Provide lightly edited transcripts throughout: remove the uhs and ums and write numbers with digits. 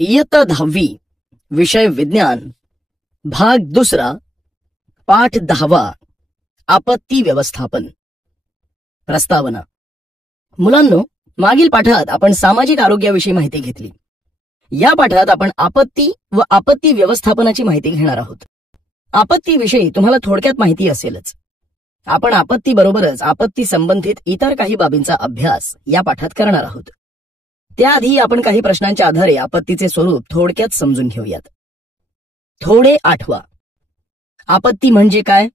इयत्ता 10वी, विषय विज्ञान, भाग 2, पाठ 10, आपत्ती व्यवस्थापन. प्रस्तावना. मुलांनो, मागील पाठात आपण सामाजिक आरोग्याविषयी माहिती घेतली. या पाठात आपण आपत्ती व आपत्ती व्यवस्थापनाची माहिती घेणार आहोत. आपत्तीविषयी तुम्हाला थोडक्यात माहिती असेलच. आपण आपत्ती बरोबरच आपत्ती संबंधित इतर काही बाबींचा अभ्यास या पाठात करणार आहोत. त्याआधी आपण काही प्रश्नांच्या आधारे आपत्तीचे स्वरूप थोडक्यात समजून घेऊयात. थोडे आठवा. आपत्ती म्हणजे काय?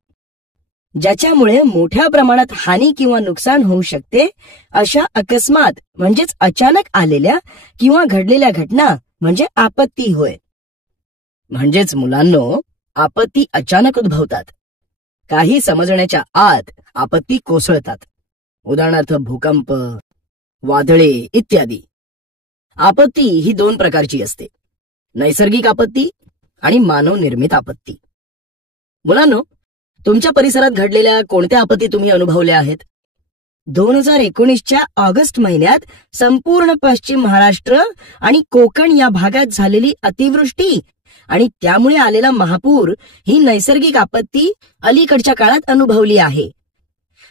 ज्याच्यामुळे मोठ्या प्रमाणात हानी किंवा नुकसान होऊ शकते अशा अकस्मात म्हणजेच अचानक आलेल्या किंवा घडलेल्या घटना म्हणजे आपत्ती होय. म्हणजेच मुलांनो, आपत्ती अचानक उद्भवतात. काही समजण्याच्या आत आपत्ती कोसळतात. उदाहरणार्थ भूकंप, वादळे इत्यादी. आपत्ती ही 2 प्रकारची असते, नैसर्गिक आपत्ती आणि मानव निर्मित आपत्ती. मुलांनो, तुमच्या परिसरात घडलेल्या कोणत्या आपत्ती तुम्ही अनुभवल्या आहेत? 2019च्या ऑगस्ट महिन्यात संपूर्ण पश्चिम महाराष्ट्र आणि कोकण या भागात झालेली अतिवृष्टी आणि त्यामुळे आलेला महापूर ही नैसर्गिक आपत्ती अलीकडच्या काळात अनुभवली आहे.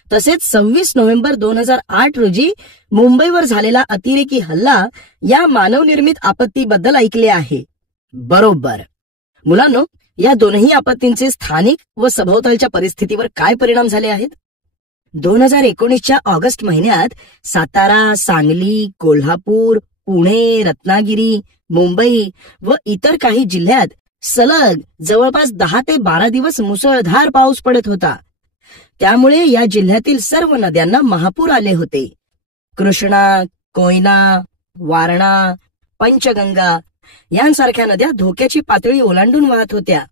तसेच 26 नोव्हेंबर 2008 रोजी मुंबईवर झालेला अतिरेकी हल्ला या मानवनिर्मित आपत्तीबद्दल ऐकले आहे. बरोबर. मुलांनो, या दोनही आपत्तींचे स्थानिक व सभोवतालच्या परिस्थितीवर काय परिणाम झाले आहेत? 2019च्या ऑगस्ट महिन्यात सातारा, सांगली, कोल्हापूर, पुणे, रत्नागिरी, मुंबई व इतर काही जिल्ह्यात सलग जवळपास 10 ते 12 दिवस मुसळधार पाऊस पडत होता. त्यामुळे या जिल्ह्यातील सर्व नद्यांना महापूर आले होते. कृष्णा, कोयना, वारणा, पंचगंगा यांसारख्या नद्या धोक्याची पातळी ओलांडून वाहत होत्या.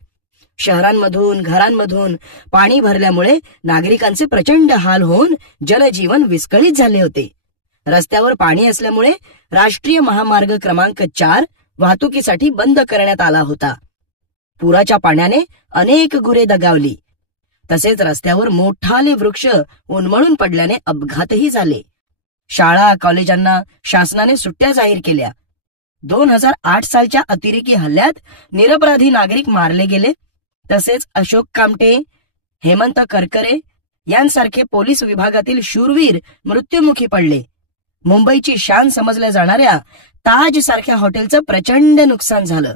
शहरांमधून, घरांमधून पाणी भरल्यामुळे नागरिकांचे प्रचंड हाल होऊन जनजीवन विस्कळीत झाले होते. रस्त्यावर पाणी असल्यामुळे राष्ट्रीय महामार्ग क्रमांक 4 वाहतुकीसाठी बंद करण्यात आला होता. पुराच्या पाण्याने अनेक गुरे दगावली. तसेच रस्त्यावर मोठाले वृक्ष उन्मळून पडल्याने अपघातही झाले. शाळा, कॉलेजांना शासनाने सुट्ट्या जाहीर केल्या. 2008 सालच्या अतिरेकी हल्ल्यात निरपराधी नागरिक मारले गेले. तसेच अशोक कामटे, हेमंत करकरे यांसारखे पोलीस विभागातील शूरवीर मृत्युमुखी पडले. मुंबईची शान समजल्या जाणाऱ्या ताज सारख्या हॉटेलचं प्रचंड नुकसान झालं.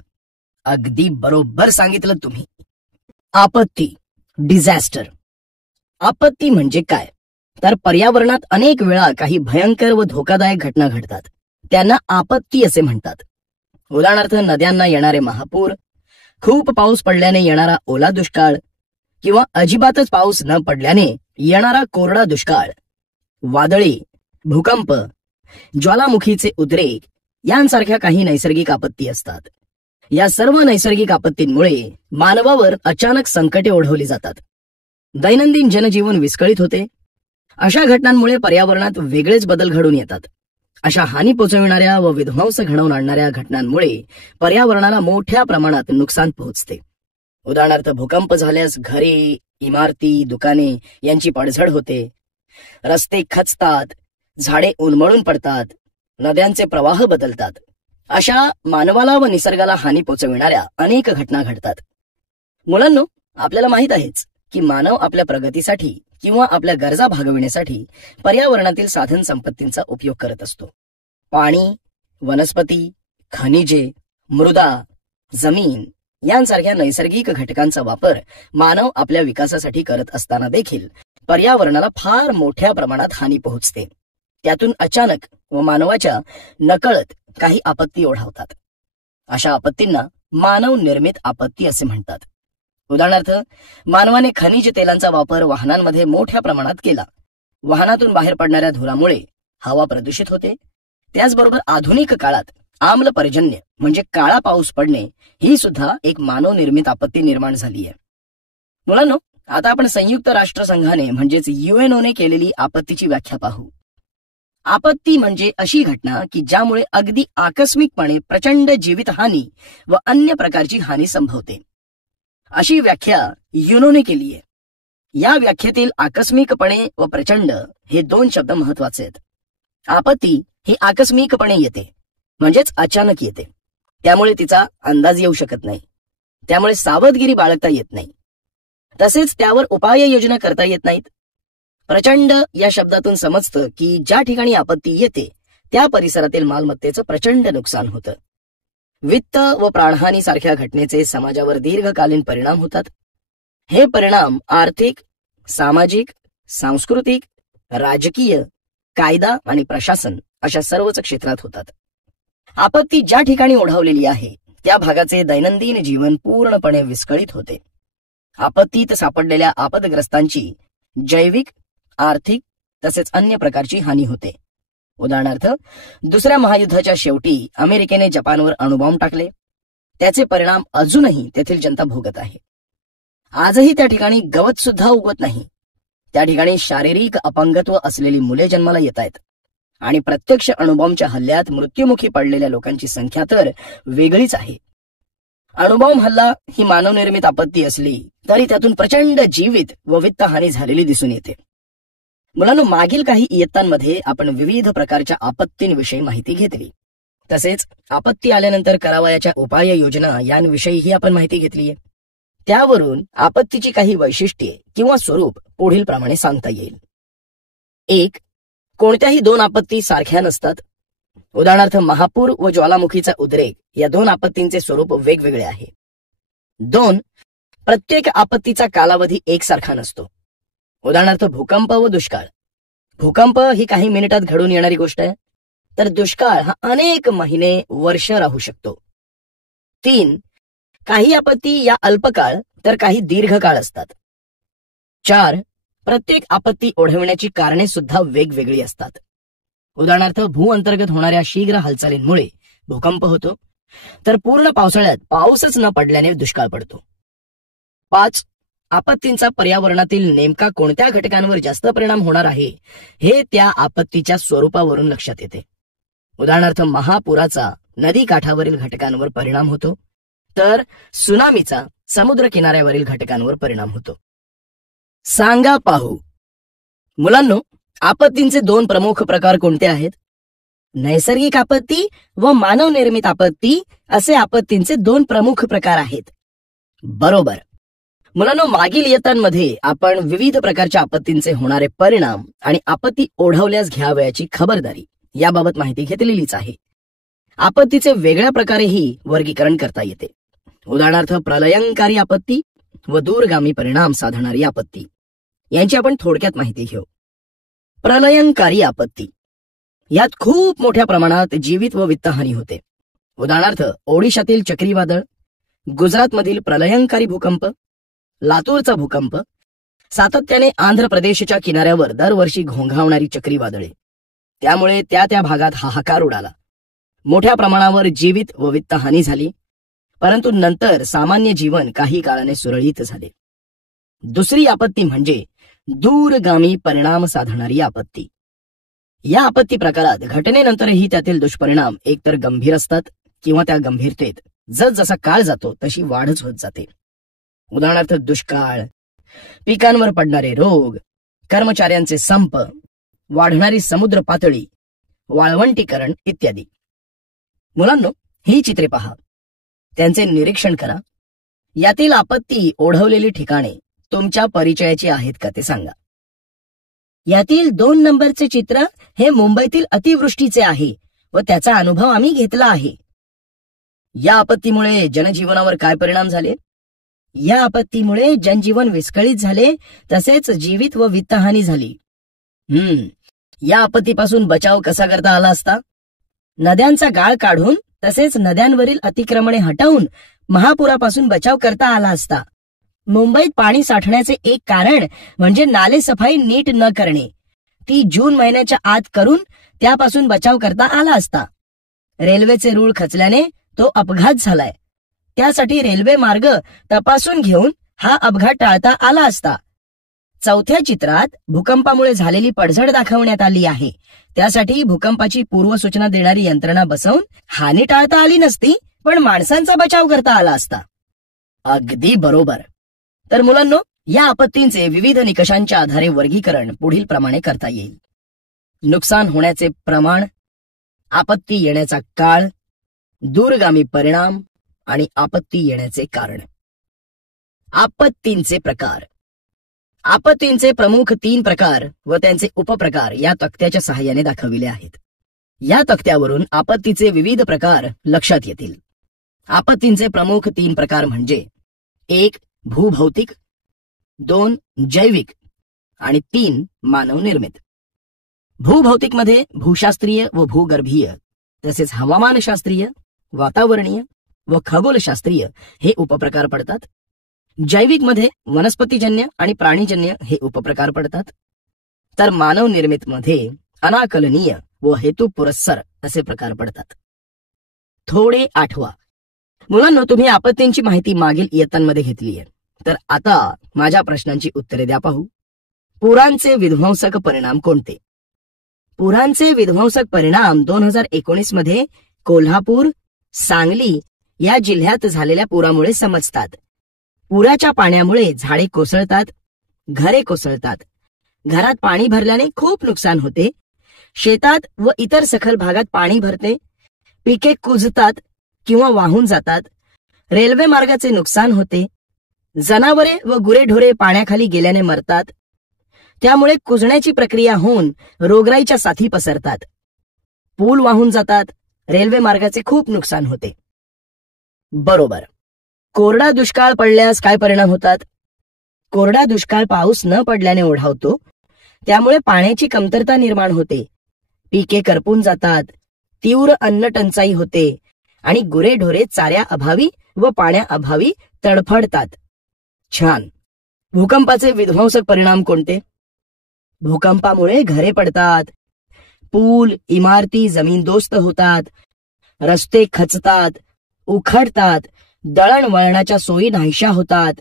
अगदी बरोबर सांगितलं तुम्ही. आपत्ती, डिझास्टर. आपत्ती म्हणजे काय? तर पर्यावरणात अनेक वेळा काही भयंकर व धोकादायक घटना घडतात. त्यांना आपत्ती असे म्हणतात. उदाहरणार्थ नद्यांना येणारे महापूर, खूप पाऊस पडल्याने येणारा ओला दुष्काळ किंवा अजिबातच पाऊस न पडल्याने येणारा कोरडा दुष्काळ, वादळे, भूकंप, ज्वालामुखीचे उद्रेक यांसारख्या काही नैसर्गिक आपत्ती असतात. या सर्व नैसर्गिक आपत्तींमुळे मानवावर अचानक संकटे ओढवली जातात. दैनंदिन जनजीवन विस्कळीत होते. अशा घटनांमुळे पर्यावरणात वेगळेच बदल घडून येतात. अशा हानी पोचविणाऱ्या व विध्वंस घडवून आणणाऱ्या घटनांमुळे पर्यावरणाला मोठ्या प्रमाणात नुकसान पोहोचते. उदाहरणार्थ भूकंप झाल्यास घरे, इमारती, दुकाने यांची पडझड होते. रस्ते खचतात, झाडे उन्मळून पडतात, नद्यांचे प्रवाह बदलतात. अशा मानवाला व निसर्गाला हानी पोचविणाऱ्या अनेक घटना घडतात. मुलांनो, आपल्याला माहित आहेच की मानव आपल्या प्रगतीसाठी किंवा आपल्या गरजा भागविण्यासाठी पर्यावरणातील साधन संपत्तींचा उपयोग करत असतो. पाणी, वनस्पती, खनिजे, मृदा, जमीन यांसारख्या नैसर्गिक घटकांचा वापर मानव आपल्या विकासासाठी करत असताना देखील पर्यावरणाला फार मोठ्या प्रमाणात हानी पोहोचते. त्यातून अचानक व मानवाच्या नकळत काही आपत्ती ओढावतात. अशा आपत्तींना मानव निर्मित आपत्ती असे म्हणतात. उदाहरणार्थ, मानवाने खनिज तेलांचा वापर वाहनांमध्ये मोठ्या प्रमाणात केला. वाहनातून बाहेर पडणाऱ्या धुरामुळे हवा प्रदूषित होते. त्याचबरोबर आधुनिक काळात आम्ल पर्जन्य म्हणजे काळा पाऊस पडणे ही सुद्धा एक मानव निर्मित आपत्ती निर्माण झाली आहे. मुलांनो, आता आपण संयुक्त राष्ट्र संघाने म्हणजेच UNOने केलेली आपत्तीची व्याख्या पाहू. आपत्ती म्हणजे अशी घटना की ज्यामुळे अगदी आकस्मिकपणे प्रचंड जीवितहानी व अन्य प्रकारची हानी संभवते. अशी व्याख्या युनोने केली आहे. या व्याख्येतील आकस्मिकपणे व प्रचंड हे 2 शब्द महत्वाचे आहेत. आपत्ती ही आकस्मिकपणे येते, म्हणजेच अचानक येते. त्यामुळे तिचा अंदाज येऊ शकत नाही. त्यामुळे सावधगिरी बाळगता येत नाही. तसेच त्यावर उपाययोजना करता येत नाहीत. प्रचंड या शब्दातून समजतं की ज्या ठिकाणी आपत्ती येते त्या परिसरातील मालमत्तेचं प्रचंड नुकसान होतं. वित्त व प्राणहानी सारख्या घटनेचे समाजावर दीर्घकालीन परिणाम होतात. हे परिणाम आर्थिक, सामाजिक, सांस्कृतिक, राजकीय, कायदा आणि प्रशासन अशा सर्वच क्षेत्रात होतात. आपत्ती ज्या ठिकाणी ओढावलेली आहे त्या भागाचे दैनंदिन जीवन पूर्णपणे विस्कळीत होते. आपत्तीत सापडलेल्या आपदग्रस्तांची जैविक, आर्थिक तसेच अन्य प्रकारची हानी होते. उदाहरणार्थ, दुसऱ्या महायुद्धाच्या शेवटी अमेरिकेने जपानवर अणुबॉम्ब टाकले. त्याचे परिणाम अजूनही तेथील जनता भोगत आहे. आजही त्या ठिकाणी गवत सुद्धा उगवत नाही. त्या ठिकाणी शारीरिक अपंगत्व असलेली मुले जन्माला येत आहेत आणि प्रत्यक्ष अणुबॉम्बच्या हल्ल्यात मृत्युमुखी पडलेल्या लोकांची संख्या तर वेगळीच आहे. अणुबॉम्ब हल्ला ही मानवनिर्मित आपत्ती असली तरी त्यातून प्रचंड जीवित व वित्तहानी झालेली दिसून येते. मुलांनो, मागील काही इयत्तांमध्ये आपण विविध प्रकारच्या आपत्तींविषयी माहिती घेतली. तसेच आपत्ती आल्यानंतर करावयाच्या उपाययोजना यांविषयीही आपण माहिती घेतलीय. त्यावरून आपत्तीची काही वैशिष्ट्ये किंवा स्वरूप पुढील प्रमाणे सांगता येईल. 1. कोणत्याही दोन आपत्ती सारख्या नसतात. उदाहरणार्थ, महापूर व ज्वालामुखीचा उद्रेक या दोन आपत्तींचे स्वरूप वेगवेगळे आहे. 2. प्रत्येक आपत्तीचा कालावधी एकसारखा नसतो. उदाहरणार्थ, भूकंप व दुष्काळ. भूकंप ही काही मिनिटात घडून येणारी गोष्ट आहे, तर दुष्काळ हा अनेक महिने, वर्ष राहू शकतो. 3. काही आपत्ती या अल्पकाळ तर काही दीर्घकाळ असतात. 4. प्रत्येक आपत्ती ओढवण्याची कारणे सुद्धा वेगवेगळी असतात. उदाहरणार्थ, भूअंतर्गत होणाऱ्या शीघ्र हालचालींमुळे भूकंप होतो, तर पूर्ण पावसाळ्यात पाऊसच न पडल्याने दुष्काळ पडतो. 5. आपत्तींचा पर्यावरणातील नेमका कोणत्या घटकांवर जास्त परिणाम होणार आहे हे त्या आपत्तीच्या स्वरूपावरून लक्षात येते. उदाहरणार्थ, महापुराचा नदी काठावरील घटकांवर परिणाम होतो, तर सुनामीचा समुद्र किनाऱ्यावरील घटकांवर परिणाम होतो. सांगा पाहू. मुलांनो, आपत्तींचे दोन प्रमुख प्रकार कोणते आहेत? नैसर्गिक आपत्ती व मानवनिर्मित आपत्ती असे आपत्तींचे दोन प्रमुख प्रकार आहेत. बरोबर. मुलांनो, मागील इयत्तांमध्ये आपण विविध प्रकारच्या आपत्तींचे होणारे परिणाम आणि आपत्ती ओढवल्यास घ्यावयाची खबरदारी याबाबत माहिती घेतलेलीच आहे. आपत्तीचे वेगळ्या प्रकारेही वर्गीकरण करता येते. उदाहरणार्थ, प्रलयंकारी आपत्ती व दूरगामी परिणाम साधणारी आपत्ती यांची आपण थोडक्यात माहिती घेऊ. प्रलयंकारी आपत्ती यात खूप मोठ्या प्रमाणात जीवित व वित्तहानी होते. उदाहरणार्थ, ओडिशातील चक्रीवादळ, गुजरातमधील प्रलयंकारी भूकंप, लातूरचा भूकंप, सातत्याने आंध्र प्रदेशच्या किनाऱ्यावर दरवर्षी घोंघावणारी चक्रीवादळे. त्यामुळे त्या भागात हाहाकार उडाला. मोठ्या प्रमाणावर जीवित व वित्तहानी झाली, परंतु नंतर सामान्य जीवन काही काळाने सुरळीत झाले. दुसरी आपत्ती म्हणजे दूरगामी परिणाम साधणारी आपत्ती. या आपत्ती प्रकारात घटनेनंतरही त्यातील दुष्परिणाम एकतर गंभीर असतात किंवा त्या गंभीरतेत जसजसा काळ जातो तशी वाढच होत जाते. उदाहरणार्थ, दुष्काळ, पिकांवर पडणारे रोग, कर्मचाऱ्यांचे संप, वाढणारी समुद्र पातळी, वाळवंटीकरण इत्यादी. मुलांनो, ही चित्रे पहा, त्यांचे निरीक्षण करा. यातील आपत्ती ओढवलेली ठिकाणे तुमच्या परिचयाची आहेत का ते सांगा. यातील 2 नंबरचे चित्र हे मुंबईतील अतिवृष्टीचे आहे व त्याचा अनुभव आम्ही घेतला आहे. या आपत्तीमुळे जनजीवनावर काय परिणाम झाले? या आपत्तीमुळे जनजीवन विस्कळीत झाले, तसेच जीवित व वित्तहानी झाली. या आपत्तीपासून बचाव कसा करता आला असता? नद्यांचा गाळ काढून तसेच नद्यांवरील अतिक्रमणे हटवून महापुरापासून बचाव करता आला असता. मुंबईत पाणी साठण्याचे एक कारण म्हणजे नाले सफाई नीट न करणे. ती जून महिन्याच्या आत करून त्यापासून बचाव करता आला असता. रेल्वेचे रूळ खचल्याने तो अपघात झालाय. त्यासाठी रेल्वे मार्ग तपासून घेऊन हा अपघात टाळता आला असता. चौथ्या चित्रात भूकंपामुळे झालेली पडझड दाखवण्यात आली आहे. त्यासाठी भूकंपाची पूर्वसूचना देणारी यंत्रणा बसवून हानी टाळता आली नसती, पण माणसांचा बचाव करता आला असता. अगदी बरोबर. तर मुलांनो, या आपत्तींचे विविध निकषांच्या आधारे वर्गीकरण पुढील प्रमाणे करता येईल. नुकसान होण्याचे प्रमाण, आपत्ती येण्याचा काळ, दूरगामी परिणाम आणि आपत्ती येण्याचे कारण. आपत्तींचे प्रकार. आपत्तींचे प्रमुख 3 प्रकार व त्यांचे उपप्रकार या तक्त्याच्या सहाय्याने दाखविले आहेत. या तक्त्यावरून आपत्तीचे विविध प्रकार लक्षात येतील. आपत्तींचे प्रमुख 3 प्रकार म्हणजे 1. भूभौतिक, 2. जैविक आणि 3. मानवनिर्मित. भूभौतिकमध्ये भूशास्त्रीय व भूगर्भीय तसेच हवामानशास्त्रीय, वातावरणीय व खगोलशास्त्रीय हे उपप्रकार पडतात. जैविकमध्ये वनस्पतीजन्य आणि प्राणीजन्य हे उपप्रकार पडतात. तर मानवनिर्मित मध्ये अनाकलनीय व हेतुपुरस्सर असे प्रकार पडतात. थोडे आठवा. मुलांनो, तुम्ही आपत्तींची माहिती मागील इयत्तांमध्ये घेतली आहे. तर आता माझ्या प्रश्नांची उत्तरे द्या पाहू. पुरांचे विध्वंसक परिणाम कोणते? पुरांचे विध्वंसक परिणाम 2019 मध्ये कोल्हापूर, सांगली या जिल्ह्यात झालेल्या पुरामुळे समजतात. पुराच्या पाण्यामुळे झाडे कोसळतात, घरे कोसळतात, घरात पाणी भरल्याने खूप नुकसान होते, शेतात व इतर सखल भागात पाणी भरते, पिके कुजतात किंवा वाहून जातात, रेल्वे मार्गाचे नुकसान होते, जनावरे व गुरेढोरे पाण्याखाली गेल्याने मरतात, त्यामुळे कुजण्याची प्रक्रिया होऊन रोगराईच्या साथी पसरतात, पूल वाहून जातात, रेल्वे मार्गाचे खूप नुकसान होते. बरोबर. कोरडा दुष्काळ पडल्यास काय परिणाम होतात? कोरडा दुष्काळ पाऊस न पडल्याने ओढावतो, त्यामुळे पाण्याची कमतरता निर्माण होते, पिके करपून जातात, तीव्र अन्न टंचाई होते आणि गुरेढोरे चाऱ्याअभावी व पाण्याअभावी तडफडतात. छान. भूकंपाचे विध्वंसक परिणाम कोणते? भूकंपामुळे घरे पडतात, पूल, इमारती जमीनदोस्त होतात, रस्ते खचतात, उखडतात, दळणवळणाच्या सोयी नाहीशा होतात,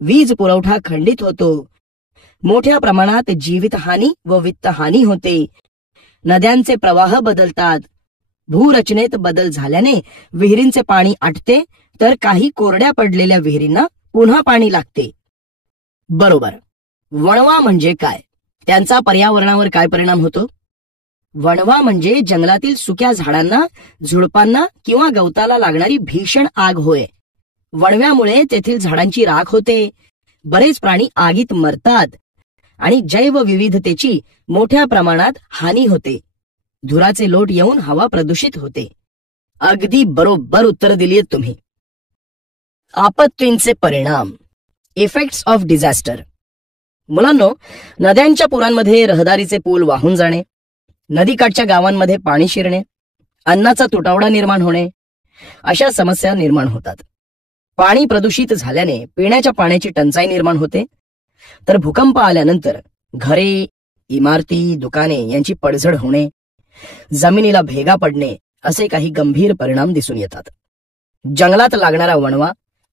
वीज पुरवठा खंडित होतो, मोठ्या प्रमाणात जीवितहानी व वित्तहानी होते, नद्यांचे प्रवाह बदलतात, भूरचनेत बदल झाल्याने विहिरींचे पाणी आटते, तर काही कोरड्या पडलेल्या विहिरींना पुन्हा पाणी लागते. बरोबर. वणवा म्हणजे काय? त्यांचा पर्यावरणावर काय परिणाम होतो? वणवा म्हणजे जंगलातील सुक्या झाडांना, झुडपांना किंवा गवताला लागणारी भीषण आग होय. वणव्यामुळे तेथील झाडांची राख होते, बरेच प्राणी आगीत मरतात आणि जैवविविधतेची मोठ्या प्रमाणात हानी होते. धुराचे लोट येऊन हवा प्रदूषित होते. अगदी बरोबर उत्तर दिलीत तुम्ही. आपत्तींचे परिणाम. Effects of disaster. मुलांनो, नद्यांच्या पुरांमध्ये रहदारीचे पूल वाहून जाणे, नदीकाठच्या गावांमध्ये पाणी शिरणे, अन्नाचा तुटवडा निर्माण होणे अशा समस्या निर्माण होतात. पाणी प्रदूषित झाल्याने पिण्याच्या पाण्याची टंचाई निर्माण होते. तर भूकंप आल्यानंतर घरे, इमारती, दुकाने यांची पडझड होणे, जमिनीला भेगा पडणे असे काही गंभीर परिणाम दिसून येतात. जंगलात लागणारा वणवा,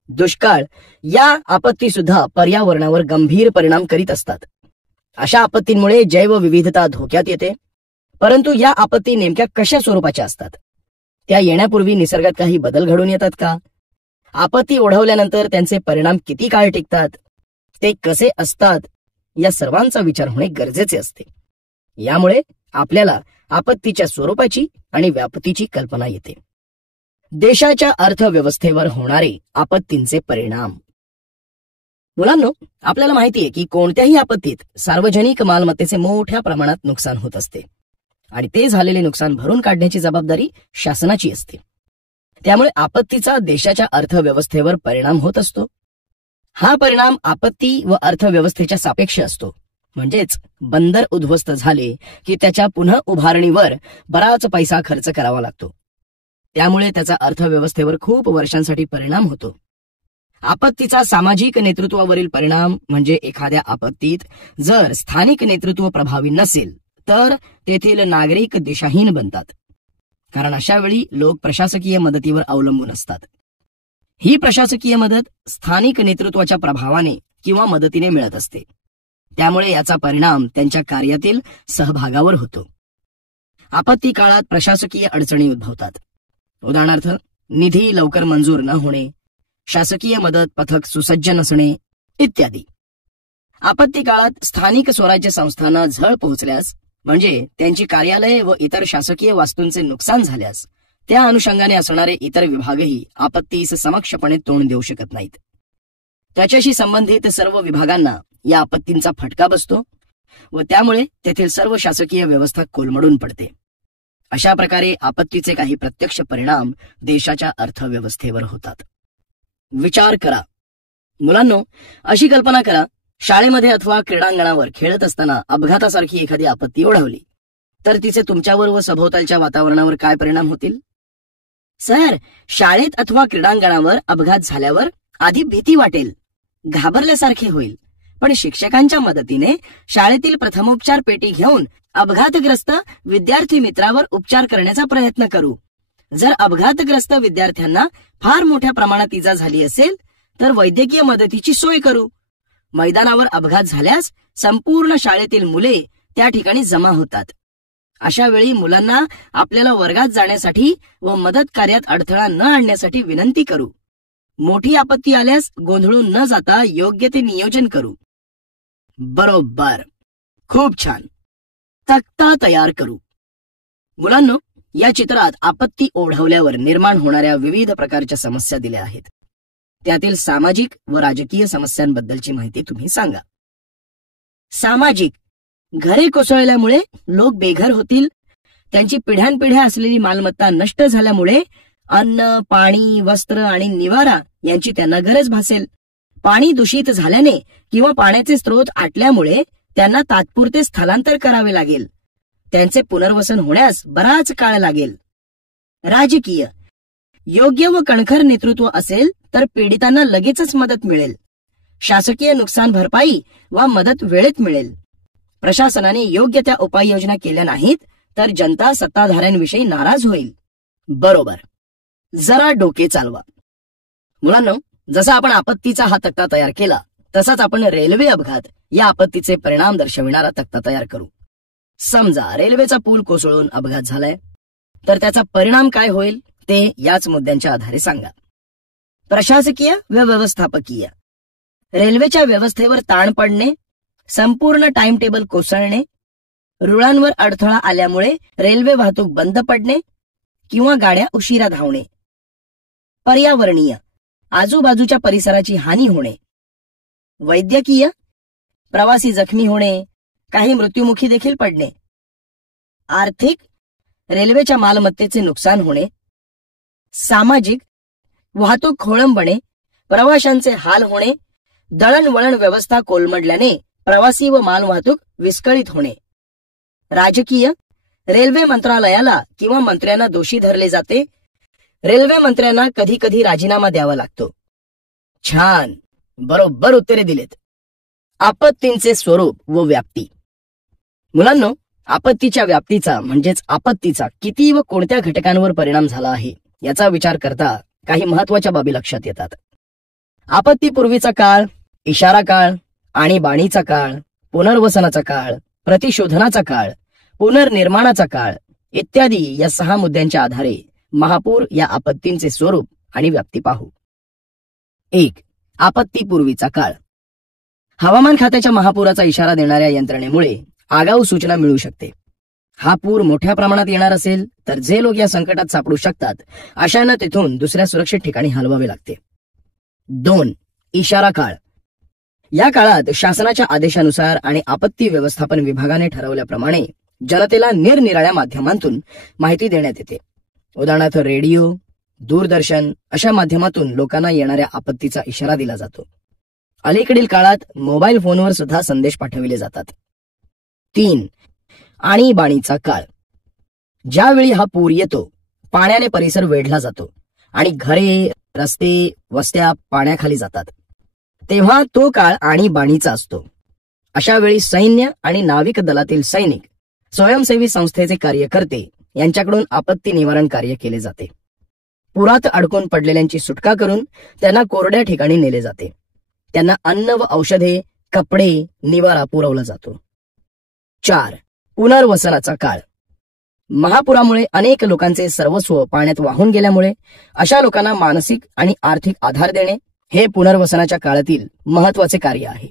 दुष्काळ या आपत्ती सुद्धा पर्यावरणावर गंभीर परिणाम करीत असतात. अशा आपत्तींमुळे जैवविविधता धोक्यात येते. परंतु या आपत्ती नेमक्या कशा स्वरूपाच्या असतात? त्या येण्यापूर्वी निसर्गात काही बदल घडून येतात का? आपत्ती ओढवल्यानंतर त्यांचे परिणाम किती काळ टिकतात? ते कसे असतात? या सर्वांचा विचार होणे गरजेचे असते. यामुळे आपल्याला आपत्तीच्या स्वरूपाची आणि व्याप्तीची कल्पना येते. देशाच्या अर्थव्यवस्थेवर होणारे आपत्तींचे परिणाम. मुलांनो, आपल्याला माहिती आहे की कोणत्याही आपत्तीत सार्वजनिक मालमत्तेचे मोठ्या प्रमाणात नुकसान होत असते आणि ते झालेले नुकसान भरून काढण्याची जबाबदारी शासनाची असते. त्यामुळे आपत्तीचा देशाच्या अर्थव्यवस्थेवर परिणाम होत असतो. हा परिणाम आपत्ती व अर्थव्यवस्थेच्या सापेक्ष असतो. म्हणजेच बंदर उद्ध्वस्त झाले की त्याच्या पुन्हा उभारणीवर बराच पैसा खर्च करावा लागतो. त्यामुळे त्याचा अर्थव्यवस्थेवर खूप वर्षांसाठी परिणाम होतो. आपत्तीचा सामाजिक नेतृत्वावरील परिणाम म्हणजे एखाद्या आपत्तीत जर स्थानिक नेतृत्व प्रभावी नसेल तर तेथील नागरिक दिशाहीन बनतात. कारण अशा वेळी लोक प्रशासकीय मदतीवर अवलंबून असतात. ही प्रशासकीय मदत स्थानिक नेतृत्वाच्या प्रभावाने किंवा मदतीने मिळत असते. त्यामुळे याचा परिणाम त्यांच्या कार्यातील सहभागावर होतो. आपत्ती काळात प्रशासकीय अडचणी उद्भवतात. उदाहरणार्थ, निधी लवकर मंजूर न होणे, शासकीय मदत पथक सुसज्ज नसणे इत्यादी. आपत्ती काळात स्थानिक स्वराज्य संस्थांना झळ पोहोचल्यास म्हणजे त्यांची कार्यालये व इतर शासकीय वास्तूंचे नुकसान झाल्यास त्या अनुषंगाने असणारे इतर विभागही आपत्तीस समक्षपणे तोंड देऊ शकत नाहीत. त्याच्याशी संबंधित सर्व विभागांना या आपत्तींचा फटका बसतो व त्यामुळे तेथील सर्व शासकीय व्यवस्था कोलमडून पडते. अशा प्रकारे आपत्तीचे काही प्रत्यक्ष परिणाम देशाच्या अर्थव्यवस्थेवर होतात. विचार करा. मुलांनो, अशी कल्पना करा, शाळेमध्ये अथवा क्रीडांगणावर खेळत असताना अपघातासारखी एखादी आपत्ती ओढावली तर तिचे तुमच्यावर व सभोवतालच्या वातावरणावर काय परिणाम होतील? सर, शाळेत अथवा क्रीडांगणावर अपघात झाल्यावर आधी भीती वाटेल, घाबरल्यासारखे होईल. पण शिक्षकांच्या मदतीने शाळेतील प्रथमोपचार पेटी घेऊन अपघातग्रस्त विद्यार्थी मित्रावर उपचार करण्याचा प्रयत्न करू. जर अपघातग्रस्त विद्यार्थ्यांना फार मोठ्या प्रमाणात इजा झाली असेल तर वैद्यकीय मदतीची सोय करू. मैदानावर अपघात झाल्यास संपूर्ण शाळेतील मुले त्या ठिकाणी जमा होतात. अशा वेळी मुलांना आपल्याला वर्गात जाण्यासाठी व मदत कार्यात अडथळा न आणण्यासाठी विनंती करू. मोठी आपत्ती आल्यास गोंधळून न जाता योग्य ते नियोजन करू. बरोबर, खूप छान. तक्ता तयार करू. मुलांनो, या चित्रात आपत्ती ओढवल्यावर निर्माण होणाऱ्या विविध प्रकारच्या समस्या दिल्या आहेत. त्यातील सामाजिक व राजकीय समस्यांबद्दलची माहिती तुम्ही सांगा. सामाजिक: घरे कोसळल्यामुळे लोक बेघर होतील. त्यांची पिढ्यानपिढ्या असलेली मालमत्ता नष्ट झाल्यामुळे अन्न, पाणी, वस्त्र आणि निवारा यांची त्यांना गरज भासेल. पाणी दूषित झाल्याने किंवा पाण्याचे स्रोत आटल्यामुळे त्यांना तात्पुरते स्थलांतर करावे लागेल. त्यांचे पुनर्वसन होण्यास बराच काळ लागेल. राजकीय: योग्य व कणखर नेतृत्व असेल तर पीडितांना लगेचच मदत मिळेल. शासकीय नुकसान भरपाई वा मदत वेळेत मिळेल. प्रशासनाने योग्य त्या उपाययोजना केल्या नाहीत तर जनता सत्ताधाऱ्यांविषयी नाराज होईल. बरोबर. जरा डोके चालवा. मुलांनो, जसा आपण आपत्तीचा हा तक्ता तयार केला तसाच आपण रेल्वे अपघात या आपत्तीचे परिणाम दर्शविणारा तक्ता तयार करू. समजा रेल्वेचा पूल कोसळून अपघात झालाय तर त्याचा परिणाम काय होईल ते याच मुद्द्यांच्या आधारे सांगा. प्रशासकीय व व्यवस्थापकीय: रेल्वेच्या व्यवस्थेवर ताण पडणे, संपूर्ण टाइम टेबल कोसळणे, रुळांवर अडथळा आल्यामुळे रेल्वे वाहतूक बंद पडणे किंवा गाड्या उशिरा धावणे. पर्यावरणीय: आजूबाजूच्या परिसराची हानी होणे. वैद्यकीय: प्रवासी जखमी होणे, काही मृत्युमुखी देखील पडणे. आर्थिक: रेल्वेच्या मालमत्तेचे नुकसान होणे. सामाजिक: वाहतूक खोळंबणे, प्रवाशांचे हाल होणे, दळणवळण व्यवस्था कोलमडल्याने प्रवासी व मालवाहतूक विस्कळीत होणे. राजकीय: रेल्वे मंत्रालयाला किंवा मंत्र्यांना दोषी धरले जाते. रेल्वे मंत्र्यांना कधी कधी राजीनामा द्यावा लागतो. छान, बरोबर उत्तरे दिलेत. आपत्तींचे स्वरूप व व्याप्ती: मुलांनो, आपत्तीच्या व्याप्तीचा म्हणजेच आपत्तीचा किती व कोणत्या घटकांवर परिणाम झाला आहे याचा विचार करता काही महत्वाच्या बाबी लक्षात येतात. आपत्तीपूर्वीचा काळ, इशारा काळ, आणीबाणीचा काळ, पुनर्वसनाचा काळ, प्रतिशोधनाचा काळ, पुनर्निर्माणाचा काळ इत्यादी या 6 मुद्द्यांच्या आधारे महापूर या आपत्तींचे स्वरूप आणि व्याप्ती पाहू. 1. आपत्तीपूर्वीचा काळ. हवामान खात्याच्या महापुराचा इशारा देणाऱ्या यंत्रणेमुळे आगाऊ सूचना मिळू शकते. हा पूर मोठ्या प्रमाणात येणार असेल तर जे लोक या संकटात सापडू शकतात अशांना तेथून दुसऱ्या सुरक्षित ठिकाणी हलवावे लागते. 2. इशारा काळ. या काळात शासनाच्या आदेशानुसार आणि आपत्ती व्यवस्थापन विभागाने ठरवल्याप्रमाणे जनतेला निरनिराळ्या माध्यमांतून माहिती देण्यात येते. उदाहरणार्थ रेडिओ, दूरदर्शन अशा माध्यमातून लोकांना येणाऱ्या आपत्तीचा इशारा दिला जातो. अलीकडील काळात मोबाईल फोनवर सुद्धा संदेश पाठविले जातात. 3. आणीबाणीचा काळ. ज्यावेळी हा पूर येतो पाण्याने परिसर वेढला जातो आणि घरे, रस्ते, वस्त्या पाण्याखाली जातात, तेव्हा तो काळ आणीबाणीचा असतो. अशा वेळी सैन्य आणि नाविक दलातील सैनिक, स्वयंसेवी संस्थेचे कार्यकर्ते यांच्याकडून आपत्ती निवारण कार्य केले जाते. पुरात अडकून पडलेल्यांची सुटका करून त्यांना कोरड्या ठिकाणी नेले जाते. त्यांना अन्न व औषधे, कपडे, निवारा पुरवला जातो. 4. पुनर्वसनाचा काळ. महापुरामुळे अनेक लोकांचे सर्वस्व पाण्यात वाहून गेल्यामुळे अशा लोकांना मानसिक आणि आर्थिक आधार देणे हे पुनर्वसनाच्या काळातील महत्वाचे कार्य आहे.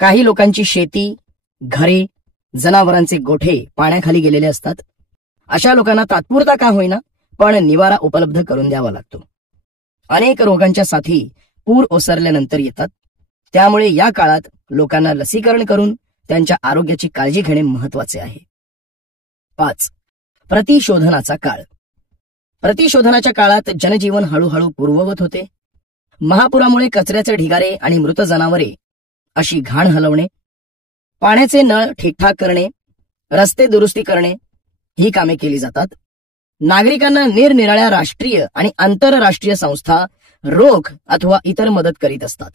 काही लोकांची शेती, घरे, जनावरांचे गोठे पाण्याखाली गेलेले असतात. अशा लोकांना तात्पुरता का होईना पण निवारा उपलब्ध करून द्यावा लागतो. अनेक रोगांच्या साथी पूर ओसरल्यानंतर येतात. त्यामुळे या काळात लोकांना लसीकरण करून त्यांच्या आरोग्याची काळजी घेणे महत्वाचे आहे. 5. प्रतिशोधनाचा काळ. प्रतिशोधनाच्या काळात जनजीवन हळूहळू पूर्ववत होते. महापुरामुळे कचऱ्याचे ढिगारे आणि मृत जनावरे अशी घाण हलवणे, पाण्याचे नळ ठीकठाक करणे, रस्ते दुरुस्ती करणे ही कामे केली जातात. नागरिकांना निरनिराळ्या राष्ट्रीय आणि आंतरराष्ट्रीय संस्था रोख अथवा इतर मदत करीत असतात.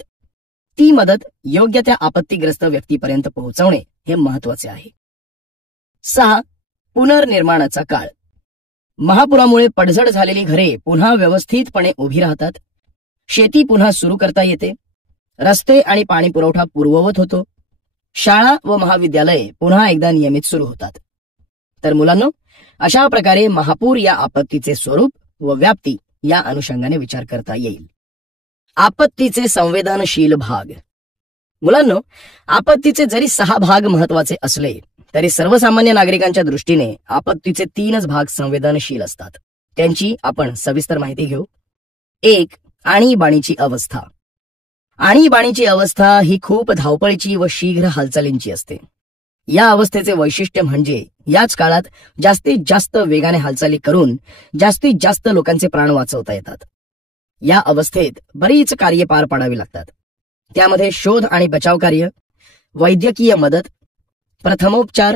ती मदत योग्य त्या आपत्तीग्रस्त व्यक्तीपर्यंत पोहोचवणे हे महत्वाचे आहे. 6. पुनर्निर्माणाचा काळ. महापुरामुळे पडझड झालेली घरे पुन्हा व्यवस्थितपणे उभी राहतात. शेती पुन्हा सुरू करता येते. रस्ते आणि पाणी पुरवठा पूर्ववत होतो. शाळा व महाविद्यालये पुन्हा एकदा नियमित सुरू होतात. तर मुलांनो, अशा प्रकारे महापूर या आपत्तीचे स्वरूप व व्याप्ती या अनुषंगाने विचार करता येईल. आपत्तीचे संवेदनशील भाग. मुलांनो, आपत्तीचे जरी 6 भाग महत्वाचे असले तरी सर्वसामान्य नागरिकांच्या दृष्टीने आपत्तीचे 3च भाग संवेदनशील असतात. त्यांची आपण सविस्तर माहिती घेऊ. 1. आणीबाणीची अवस्था. आणीबाणीची अवस्था ही खूप धावपळीची व शीघ्र हालचालींची असते. या अवस्थेचे वैशिष्ट्य म्हणजे याच काळात जास्तीत जास्त वेगाने हालचाली करून जास्तीत जास्त लोकांचे प्राण वाचवता येतात. या अवस्थेत बरीच कार्ये पार पाडावी लागतात. त्यामध्ये शोध आणि बचाव कार्य, वैद्यकीय मदत, प्रथमोपचार,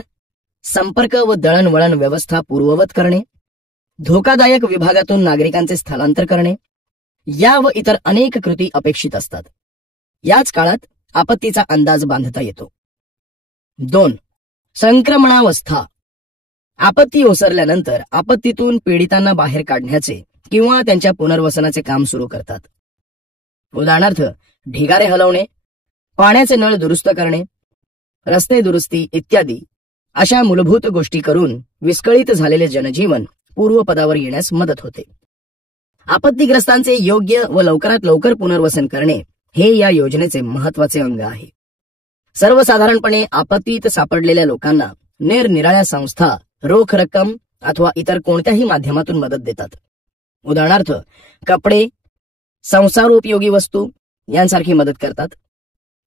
संपर्क व दळणवळण व्यवस्था पूर्ववत करणे, धोकादायक विभागातून नागरिकांचे स्थलांतर करणे या व इतर अनेक कृती अपेक्षित असतात. याच काळात आपत्तीचा अंदाज बांधता येतो. 2. संक्रमणावस्था. आपत्ती ओसरल्यानंतर आपत्तीतून पीडितांना बाहेर काढण्याचे किंवा त्यांच्या पुनर्वसनाचे काम सुरू करतात. उदाहरणार्थ, ढिगारे हलवणे, पाण्याचे नळ दुरुस्त करणे, रस्ते दुरुस्ती इत्यादी अशा मूलभूत गोष्टी करून विस्कळीत झालेले जनजीवन पूर्वपदावर येण्यास मदत होते. आपत्तीग्रस्तांचे योग्य व लवकरात लवकर पुनर्वसन करणे हे या योजनेचे महत्वाचे अंग आहे. सर्वसाधारणपणे आपत्तीत सापडलेल्या लोकांना निरनिराळ्या संस्था रोख रक्कम अथवा इतर कोणत्याही माध्यमातून मदत देतात. उदाहरणार्थ, कपडे, संसारोपयोगी वस्तू यांसारखी मदत करतात.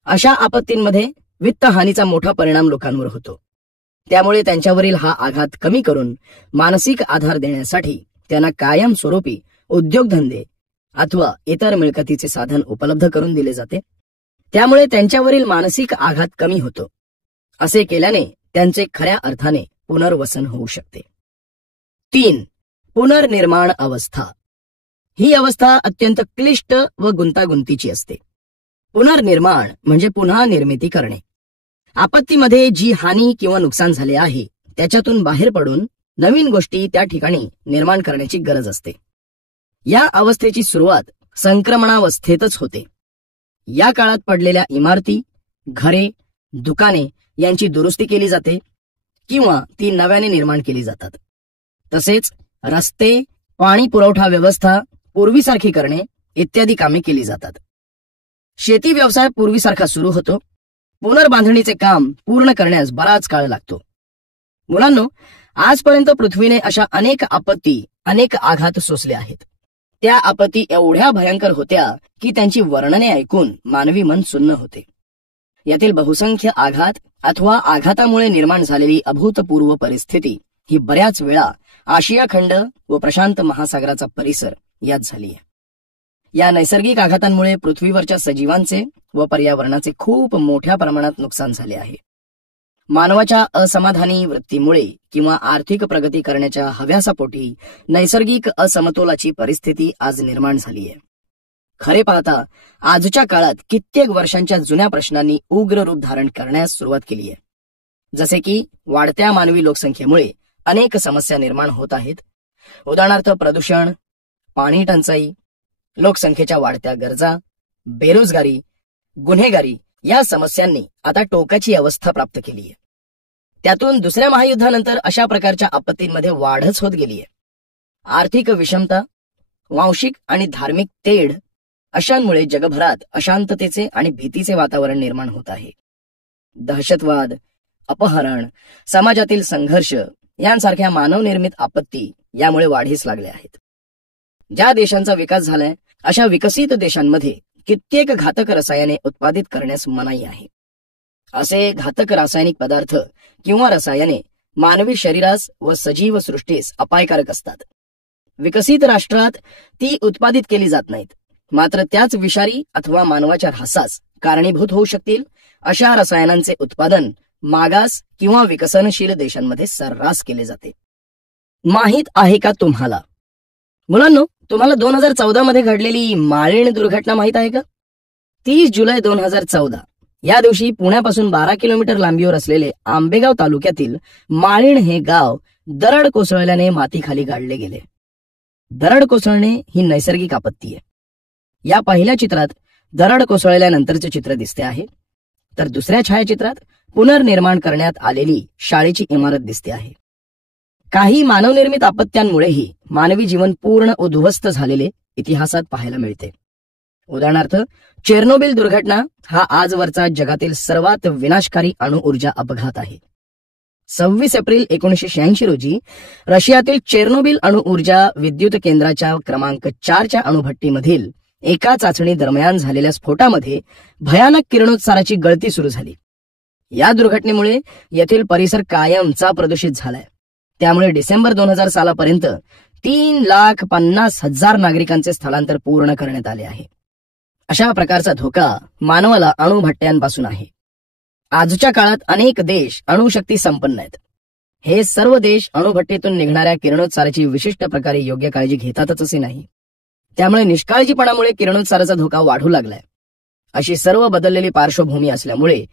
अशा आपत्तींमध्ये वित्तहानीचा मोठा परिणाम लोकांवर होतो. त्यामुळे त्यांच्यावरील हा आघात कमी करून मानसिक आधार देण्यासाठी त्यांना कायमस्वरूपी उद्योगधंदे अथवा इतर मिळकतीचे साधन उपलब्ध करून दिले जाते. त्यामुळे त्यांच्यावरील मानसिक आघात कमी होतो. असे केल्याने त्यांचे खऱ्या अर्थाने पुनर्वसन होऊ शकते. 3. पुनर्निर्माण अवस्था. ही अवस्था अत्यंत क्लिष्ट व गुंतागुंतीची असते. पुनर्निर्माण म्हणजे पुन्हा निर्मिती करणे. आपत्तीमध्ये जी हानी किंवा नुकसान झाले आहे त्याच्यातून बाहेर पडून नवीन गोष्टी त्या ठिकाणी निर्माण करण्याची गरज असते. या अवस्थेची सुरुवात संक्रमणावस्थेतच होते. या काळात पडलेल्या इमारती, घरे, दुकाने यांची दुरुस्ती केली जाते किंवा ती नव्याने निर्माण केली जातात. तसेच रस्ते, पाणी पुरवठा व्यवस्था पूर्वीसारखी करणे इत्यादी कामे केली जातात. शेती व्यवसाय पूर्वीसारखा सुरू होतो. पुनर्बांधणीचे काम पूर्ण करण्यास बराच काळ लागतो. मुलांनो, आजपर्यंत पृथ्वीने अशा अनेक आपत्ती, अनेक आघात सोसले आहेत. त्या आपत्ती एवढ्या भयंकर होत्या की त्यांची वर्णने ऐकून मानवी मन सुन्न होते. यातील बहुसंख्य आघात अथवा आघातामुळे निर्माण झालेली अभूतपूर्व परिस्थिती ही बऱ्याच वेळा आशिया खंड व प्रशांत महासागराचा परिसर यात झाली आहे. या नैसर्गिक आघातांमुळे पृथ्वीवरच्या सजीवांचे व पर्यावरणाचे खूप मोठ्या प्रमाणात नुकसान झाले आहे. मानवाच्या असमाधानी वृत्तीमुळे किंवा आर्थिक प्रगती करण्याच्या हव्यासापोटी नैसर्गिक असमतोलाची परिस्थिती आज निर्माण झाली आहे. खरे पाहता आजच्या काळात कित्येक वर्षांच्या जुन्या प्रश्नांनी उग्र रूप धारण करण्यास सुरुवात केली आहे. जसे की वाढत्या मानवी लोकसंख्येमुळे अनेक समस्या निर्माण होत आहेत. उदाहरणार्थ, प्रदूषण, पाणी टंचाई, लोकसंख्येच्या वाढत्या गरजा, बेरोजगारी, गुन्हेगारी या समस्यांनी आता टोकाची अवस्था प्राप्त केली आहे. त्यातून दुसऱ्या महायुद्धानंतर अशा प्रकारच्या आपत्तींमध्ये वाढच होत गेली आहे. आर्थिक विषमता, वांशिक आणि धार्मिक तेढ अशांमुळे जगभरात अशांततेचे आणि भीतीचे वातावरण निर्माण होत आहे. दहशतवाद, अपहरण, समाजातील संघर्ष यांसारख्या मानवनिर्मित आपत्ती यामुळे वाढीस लागले आहेत. ज्या देशांचा विकास झालाय अशा विकसित देशांमध्ये कित्येक घातक रसायने उत्पादित करण्यास मनाई आहे. असे घातक रासायनिक पदार्थ किंवा रसायने मानवी शरीरास व सजीव सृष्टीस अपायकारक असतात. विकसित राष्ट्रात ती उत्पादित केली जात नाहीत, मात्र त्याच विषारी अथवा मानवाच्या ऱ्हासास कारणीभूत होऊ शकतील अशा रसायनांचे उत्पादन मागास किंवा विकसनशील देशांमध्ये सर्रास केले जाते. माहित आहे का तुम्हाला? मुलांनो, तुम्हाला 2014 मध्ये घडलेली माळीण दुर्घटना माहित आहे का? 30 जुलै 2014 या दिवशी पुण्यापासून 12 किलोमीटर लांबीवर असलेले आंबेगाव तालुक्यातील माळीण हे गाव दरड कोसळल्याने मातीखाली गाडले गेले. दरड कोसळणे ही नैसर्गिक आपत्ती आहे. या पहिल्या चित्रात दरड कोसळल्यानंतरचे चित्र दिसते आहे, तर दुसऱ्या छायाचित्रात पुनर्निर्माण करण्यात आलेली शाळेची इमारत दिसते आहे. काही मानवनिर्मित आपत्त्यांमुळेही मानवी जीवन पूर्ण उद्ध्वस्त झालेले इतिहासात पाहायला मिळते. उदाहरणार्थ, चेर्नोबिल दुर्घटना हा आजवरचा जगातील सर्वात विनाशकारी अणुऊर्जा अपघात आहे. 26 एप्रिल 1986 रोजी रशियातील चेर्नोबिल अणुऊर्जा विद्युत केंद्राच्या क्रमांक 4च्या अणुभट्टीमधील एका चाचणी दरम्यान झालेल्या स्फोटामध्ये भयानक किरणोत्साराची गळती सुरू झाली. या दुर्घटनेमुळे येथील परिसर कायमचा प्रदूषित झालाय. त्यामुळे डिसेंबर 2000 सालापर्यंत 3,50,000 नागरिकांचे स्थलांतर पूर्ण करण्यात आले आहे. अशा प्रकारचा धोका मानवाला अणुभट्ट्यांपासून आहे. आजच्या काळात अनेक देश अणुशक्ती संपन्न आहेत. हे सर्व देश अणुभट्टीतून निघणाऱ्या किरणोत्साराची विशिष्ट प्रकारे योग्य काळजी घेतातच असे नाही. त्यामुळे निष्काळजीपणामुळे किरणोत्साराचा धोका वाढू लागलाय. अशी सर्व बदललेली पार्श्वभूमी असल्यामुळे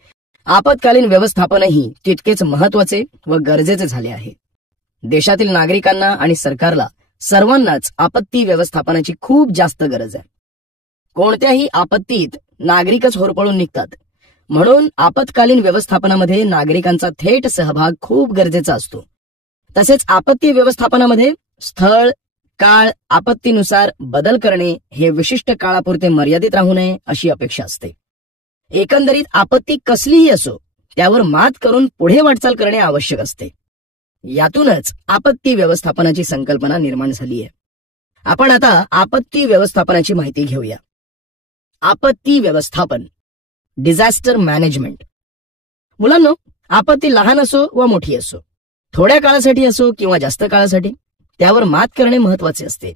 आपत्कालीन व्यवस्थापनही तितकेच महत्वाचे व गरजेचे झाले आहे. देशातील नागरिकांना आणि सरकारला सर्वांनाच आपत्ती व्यवस्थापनाची खूप जास्त गरज आहे. कोणत्याही आपत्तीत नागरिकच होरपळून निघतात, म्हणून आपत्कालीन व्यवस्थापनामध्ये नागरिकांचा थेट सहभाग खूप गरजेचा असतो. तसेच आपत्ती व्यवस्थापनामध्ये स्थळ, काळ, आपत्तीनुसार बदल करणे हे विशिष्ट काळापुरते मर्यादित राहू नये अशी अपेक्षा असते. एकंदरीत आपत्ती कसलीही असो त्यावर मात करून पुढे वाटचाल करणे आवश्यक असते. यातूनच आपत्ती व्यवस्थापनाची संकल्पना निर्माण झाली आहे. आपण आता आपत्ती व्यवस्थापनाची माहिती घेऊया. आपत्ती व्यवस्थापन, डिझास्टर मॅनेजमेंट. मुलांनो, आपत्ती लहान असो व मोठी असो, थोड्या काळासाठी असो किंवा जास्त काळासाठी, त्यावर मात करणे महत्वाचे असते.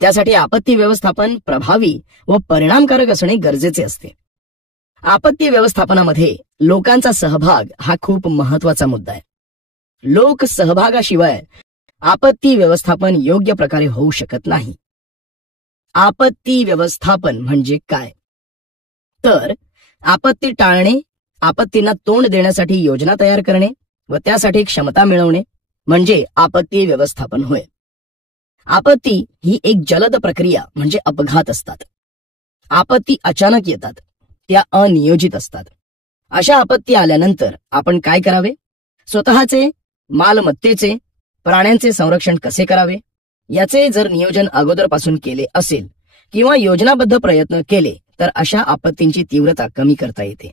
त्यासाठी आपत्ती व्यवस्थापन प्रभावी व परिणामकारक असणे गरजेचे असते. आपत्ती व्यवस्थापनामध्ये लोकांचा सहभाग हा खूप महत्वाचा मुद्दा आहे. लोक सहभागाशिवाय आपत्ती व्यवस्थापन योग्य प्रकारे होऊ शकत नाही. आपत्ती व्यवस्थापन म्हणजे काय? तर आपत्ती टाळणे, आपत्तींना तोंड देण्यासाठी योजना तयार करणे व त्यासाठी क्षमता मिळवणे म्हणजे आपत्ती व्यवस्थापन होय. आपत्ती ही एक जलद प्रक्रिया म्हणजे अपघात असतात. आपत्ती अचानक येतात, त्या अनियोजित असतात. अशा आपत्ती आल्यानंतर आपण काय करावे? स्वतःचे, मालमत्तेचे, प्राण्यांचे संरक्षण कसे करावे याचे जर नियोजन अगोदरपासून केले असेल किंवा योजनाबद्ध प्रयत्न केले तर अशा आपत्तींची तीव्रता कमी करता येते.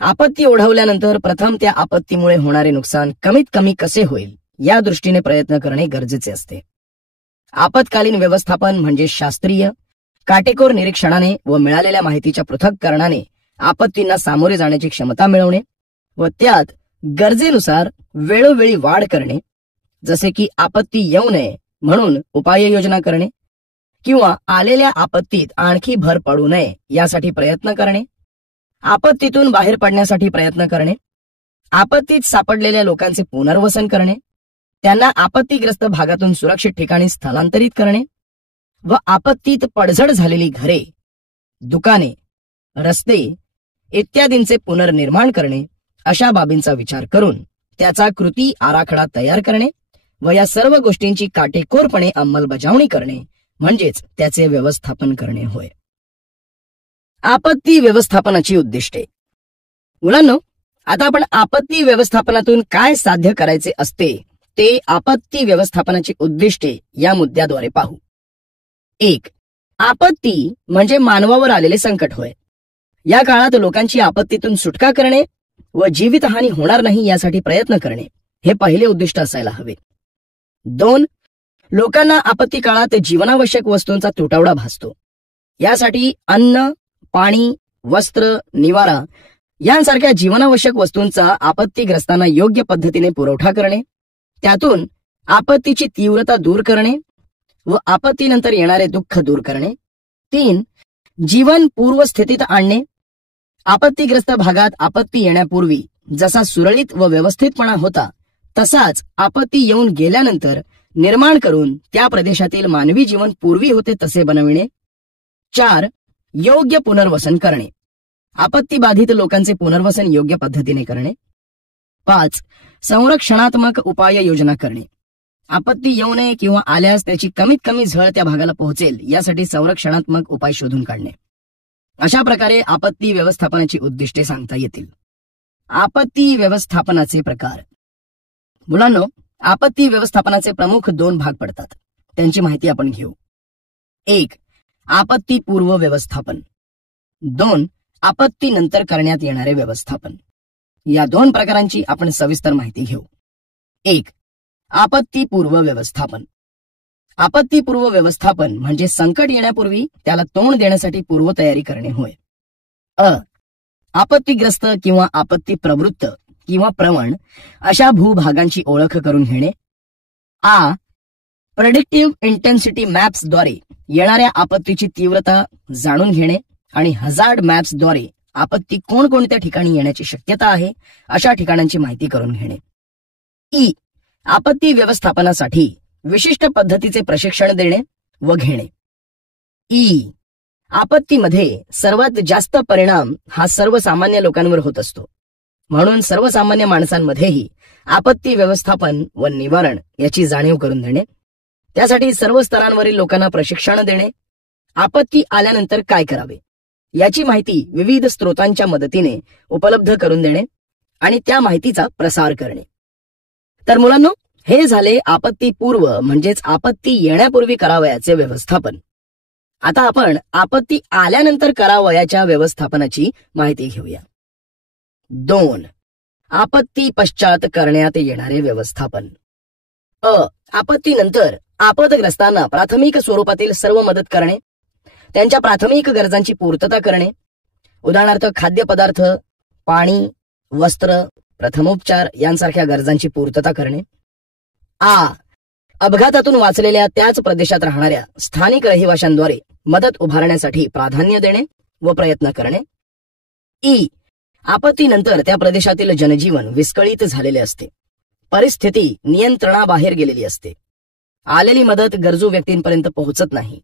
आपत्ती ओढवल्यानंतर प्रथम त्या आपत्तीमुळे होणारे नुकसान कमीत कमी कसे होईल या दृष्टीने प्रयत्न करणे गरजेचे असते. आपत्कालीन व्यवस्थापन म्हणजे शास्त्रीय, काटेकोर निरीक्षणाने व मिळालेल्या माहितीच्या पृथक्करणाने आपत्तींना सामोरे जाण्याची क्षमता मिळवणे व त्यात गरजेनुसार वेळोवेळी वाढ करणे, जसे की आपत्ती येऊ नये म्हणून उपाययोजना करणे किंवा आलेल्या आपत्तीत आणखी भर पडू नये यासाठी प्रयत्न करणे, आपत्तीतून बाहेर पडण्यासाठी प्रयत्न करणे, आपत्तीत सापडलेल्या लोकांचे पुनर्वसन करणे, त्यांना आपत्तीग्रस्त भागातून सुरक्षित ठिकाणी स्थलांतरित करणे व आपत्तीत पडझड झालेली घरे, दुकाने, रस्ते इत्यादींचे पुनर्निर्माण करणे अशा बाबींचा विचार करून त्याचा कृती आराखडा तयार करणे व या सर्व गोष्टींची काटेकोरपणे अंमलबजावणी करणे म्हणजेच त्याचे व्यवस्थापन करणे होय. आपत्ती व्यवस्थापनाची उद्दिष्टे. मुलांनो, आता आपण आपत्ती व्यवस्थापनातून काय साध्य करायचे असते ते आपत्ती व्यवस्थापनाची उद्दिष्टे या मुद्द्याद्वारे पाहू. 1. आपत्ती म्हणजे मानवावर आलेले संकट होय. या काळात लोकांची आपत्तीतून सुटका करणे व जीवितहानी होणार नाही यासाठी प्रयत्न करणे हे पहिले उद्दिष्ट असायला हवे. 2. लोकांना आपत्ती काळात जीवनावश्यक वस्तूंचा तुटवडा भासतो. यासाठी अन्न, पाणी, वस्त्र, निवारा यांसारख्या जीवनावश्यक वस्तूंचा आपत्तीग्रस्तांना योग्य पद्धतीने पुरवठा करणे, त्यातून आपत्तीची तीव्रता दूर करणे व आपत्तीनंतर येणारे दुःख दूर करणे. 3. जीवन पूर्वस्थितीत आणणे. आपत्तीग्रस्त भागात आपत्ती येण्यापूर्वी जसा सुरळीत व व्यवस्थितपणा होता तसाच आपत्ती येऊन गेल्यानंतर निर्माण करून त्या प्रदेशातील मानवी जीवन पूर्वी होते तसे बनविणे. 4. योग्य पुनर्वसन करणे. आपत्तीबाधित लोकांचे पुनर्वसन योग्य पद्धतीने करणे. 5. संरक्षणात्मक उपाययोजना करणे. आपत्ती येऊ नये किंवा आल्यास त्याची कमीत कमी झळ त्या भागाला पोहोचेल यासाठी संरक्षणात्मक उपाय शोधून काढणे. अशा प्रकारे आपत्ती व्यवस्थापनाची उद्दिष्टे सांगता येतील. आपत्ती व्यवस्थापनाचे प्रकार. मुलांनो, आपत्ती व्यवस्थापनाचे प्रमुख 2 भाग पडतात. त्यांची माहिती आपण घेऊ. 1. आपत्तीपूर्व व्यवस्थापन. 2. आपत्तीनंतर करण्यात येणारे व्यवस्थापन. या 2 प्रकारांची आपण सविस्तर माहिती घेऊ. 1. आपत्तीपूर्व व्यवस्थापन. आपत्तीपूर्व व्यवस्थापन म्हणजे संकट येण्यापूर्वी त्याला तोंड देण्यासाठी पूर्वतयारी करणे होय. आपत्तीग्रस्त किंवा आपत्ती प्रवृत्त किंवा प्रवण अशा भूभागांची ओळख करून घेणे. प्रेडिक्टिव्ह इंटेन्सिटी मॅप्सद्वारे येणाऱ्या आपत्तीची तीव्रता जाणून घेणे आणि हजार्ड मॅप्सद्वारे आपत्ती कोणकोणत्या ठिकाणी येण्याची शक्यता आहे अशा ठिकाणांची माहिती करून घेणे. आपत्ती व्यवस्थापनासाठी विशिष्ट पद्धतीचे प्रशिक्षण देणे व घेणे. आपत्तीमध्ये सर्वात जास्त परिणाम हा सर्वसामान्य लोकांवर होत असतो. म्हणून सर्वसामान्य माणसांमध्येही आपत्ती व्यवस्थापन व निवारण याची जाणीव करून देणे. त्यासाठी सर्व स्तरांवरील लोकांना प्रशिक्षण देणे. आपत्ती आल्यानंतर काय करावे याची माहिती विविध स्रोतांच्या मदतीने उपलब्ध करून देणे आणि त्या माहितीचा प्रसार करणे. तर मुलांनो, हे झाले आपत्तीपूर्व म्हणजेच आपत्ती येण्यापूर्वी करावयाचे व्यवस्थापन. आता आपण आपत्ती आल्यानंतर करावयाच्या व्यवस्थापनाची माहिती घेऊया. 2. आपत्ती पश्चात करण्यात येणारे व्यवस्थापन. आपत्तीनंतर आपदग्रस्तांना प्राथमिक स्वरूपातील सर्व मदत करणे, त्यांच्या प्राथमिक गरजांची पूर्तता करणे, उदाहरणार्थ खाद्यपदार्थ, पाणी, वस्त्र, प्रथमोपचार यांसारख्या गरजांची पूर्तता करणे. अपघातातून वाचलेल्या त्याच प्रदेशात राहणाऱ्या स्थानिक रहिवाशांद्वारे मदत उभारण्यासाठी प्राधान्य देणे व प्रयत्न करणे. आपत्तीनंतर त्या प्रदेशातील जनजीवन विस्कळीत झालेले असते, परिस्थिती नियंत्रणाबाहेर गेलेली असते, आलेली मदत गरजू व्यक्तींपर्यंत पोहोचत नाही.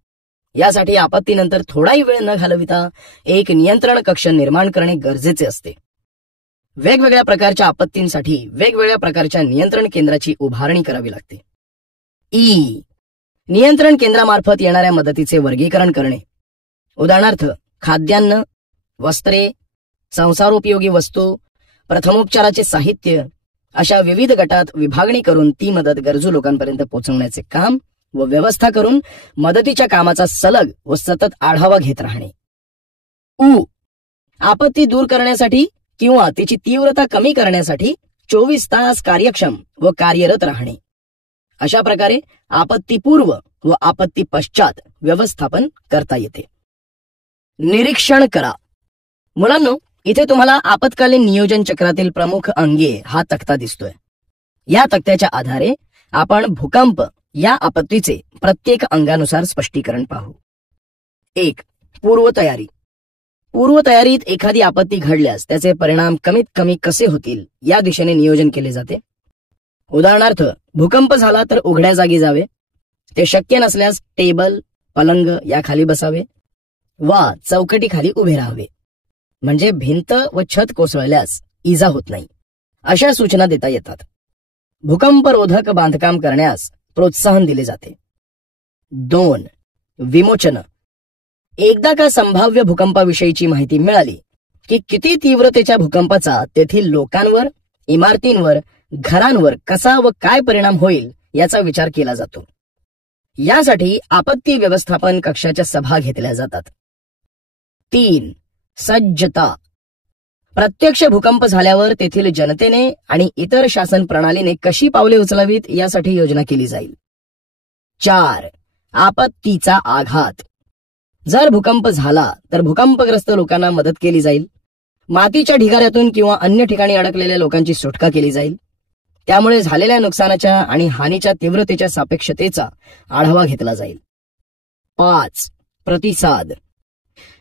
यासाठी आपत्तीनंतर थोडाही वेळ न घालविता एक नियंत्रण कक्ष निर्माण करणे गरजेचे असते. वेगवेगळ्या प्रकारच्या आपत्तींसाठी वेगवेगळ्या प्रकारच्या नियंत्रण केंद्राची उभारणी करावी लागते. नियंत्रण केंद्रामार्फत येणाऱ्या मदतीचे वर्गीकरण करणे, उदाहरणार्थ खाद्यान्न, वस्त्रे, संसारोपयोगी वस्तू, प्रथमोपचाराचे साहित्य अशा विविध गटात विभागणी करून ती मदत गरजू लोकांपर्यंत पोहोचवण्याचे काम व व्यवस्था करून मदतीच्या कामाचा सलग व सतत आढावा घेत राहणे. आपत्ती दूर करण्यासाठी किंवा तिची तीव्रता कमी करण्यासाठी 24 तास कार्यक्षम व कार्यरत राहणे. अशा प्रकारे आपत्तीपूर्व व आपत्ती पश्चात व्यवस्थापन करता येते. निरीक्षण करा. मुलांनो, इथे तुम्हाला आपत्कालीन नियोजन चक्रातील प्रमुख अंगे हा तक्ता दिसतोय. या तक्त्याच्या आधारे आपण भूकंप या आपत्तीचे प्रत्येक अंगानुसार स्पष्टीकरण पाहू. 1. पूर्वतयारी. पूर्वतयारीत एखादी आपत्ती घडल्यास त्याचे परिणाम कमीत कमी कसे होतील या दिशेने नियोजन केले जाते. उदाहरणार्थ, भूकंप झाला तर उघड्या जागी जावे, ते शक्य नसल्यास टेबल, पलंग याखाली बसावे वा चौकटीखाली उभे राहावे, म्हणजे भिंत व छत कोसळल्यास इजा होत नाही, अशा सूचना देता येतात. भूकंपरोधक बांधकाम करण्यास प्रोत्साहन दिले जाते. 2. विमोचन. एकदा का संभाव्य भूकंपाविषयीची माहिती मिळाली की किती तीव्रतेच्या भूकंपाचा तेथील लोकांवर, इमारतींवर, घरांवर कसा व काय परिणाम होईल याचा विचार केला जातो. यासाठी आपत्ती व्यवस्थापन कक्षाच्या सभा घेतल्या जातात. 3. सज्जता. प्रत्यक्ष भूकंप झाल्यावर तेथील जनतेने आणि इतर शासन प्रणालीने कशी पावले उचलावीत यासाठी योजना केली जाईल. 4. आपत्तीचा आघात. जर भूकंप झाला तर भूकंपग्रस्त लोकांना मदत केली जाईल. मातीच्या ढिगाऱ्यातून किंवा अन्य ठिकाणी अडकलेल्या लोकांची सुटका केली जाईल. त्यामुळे झालेल्या नुकसानाच्या आणि हानीच्या तीव्रतेच्या सापेक्षतेचा आढावा घेतला जाईल. 5. प्रतिसाद.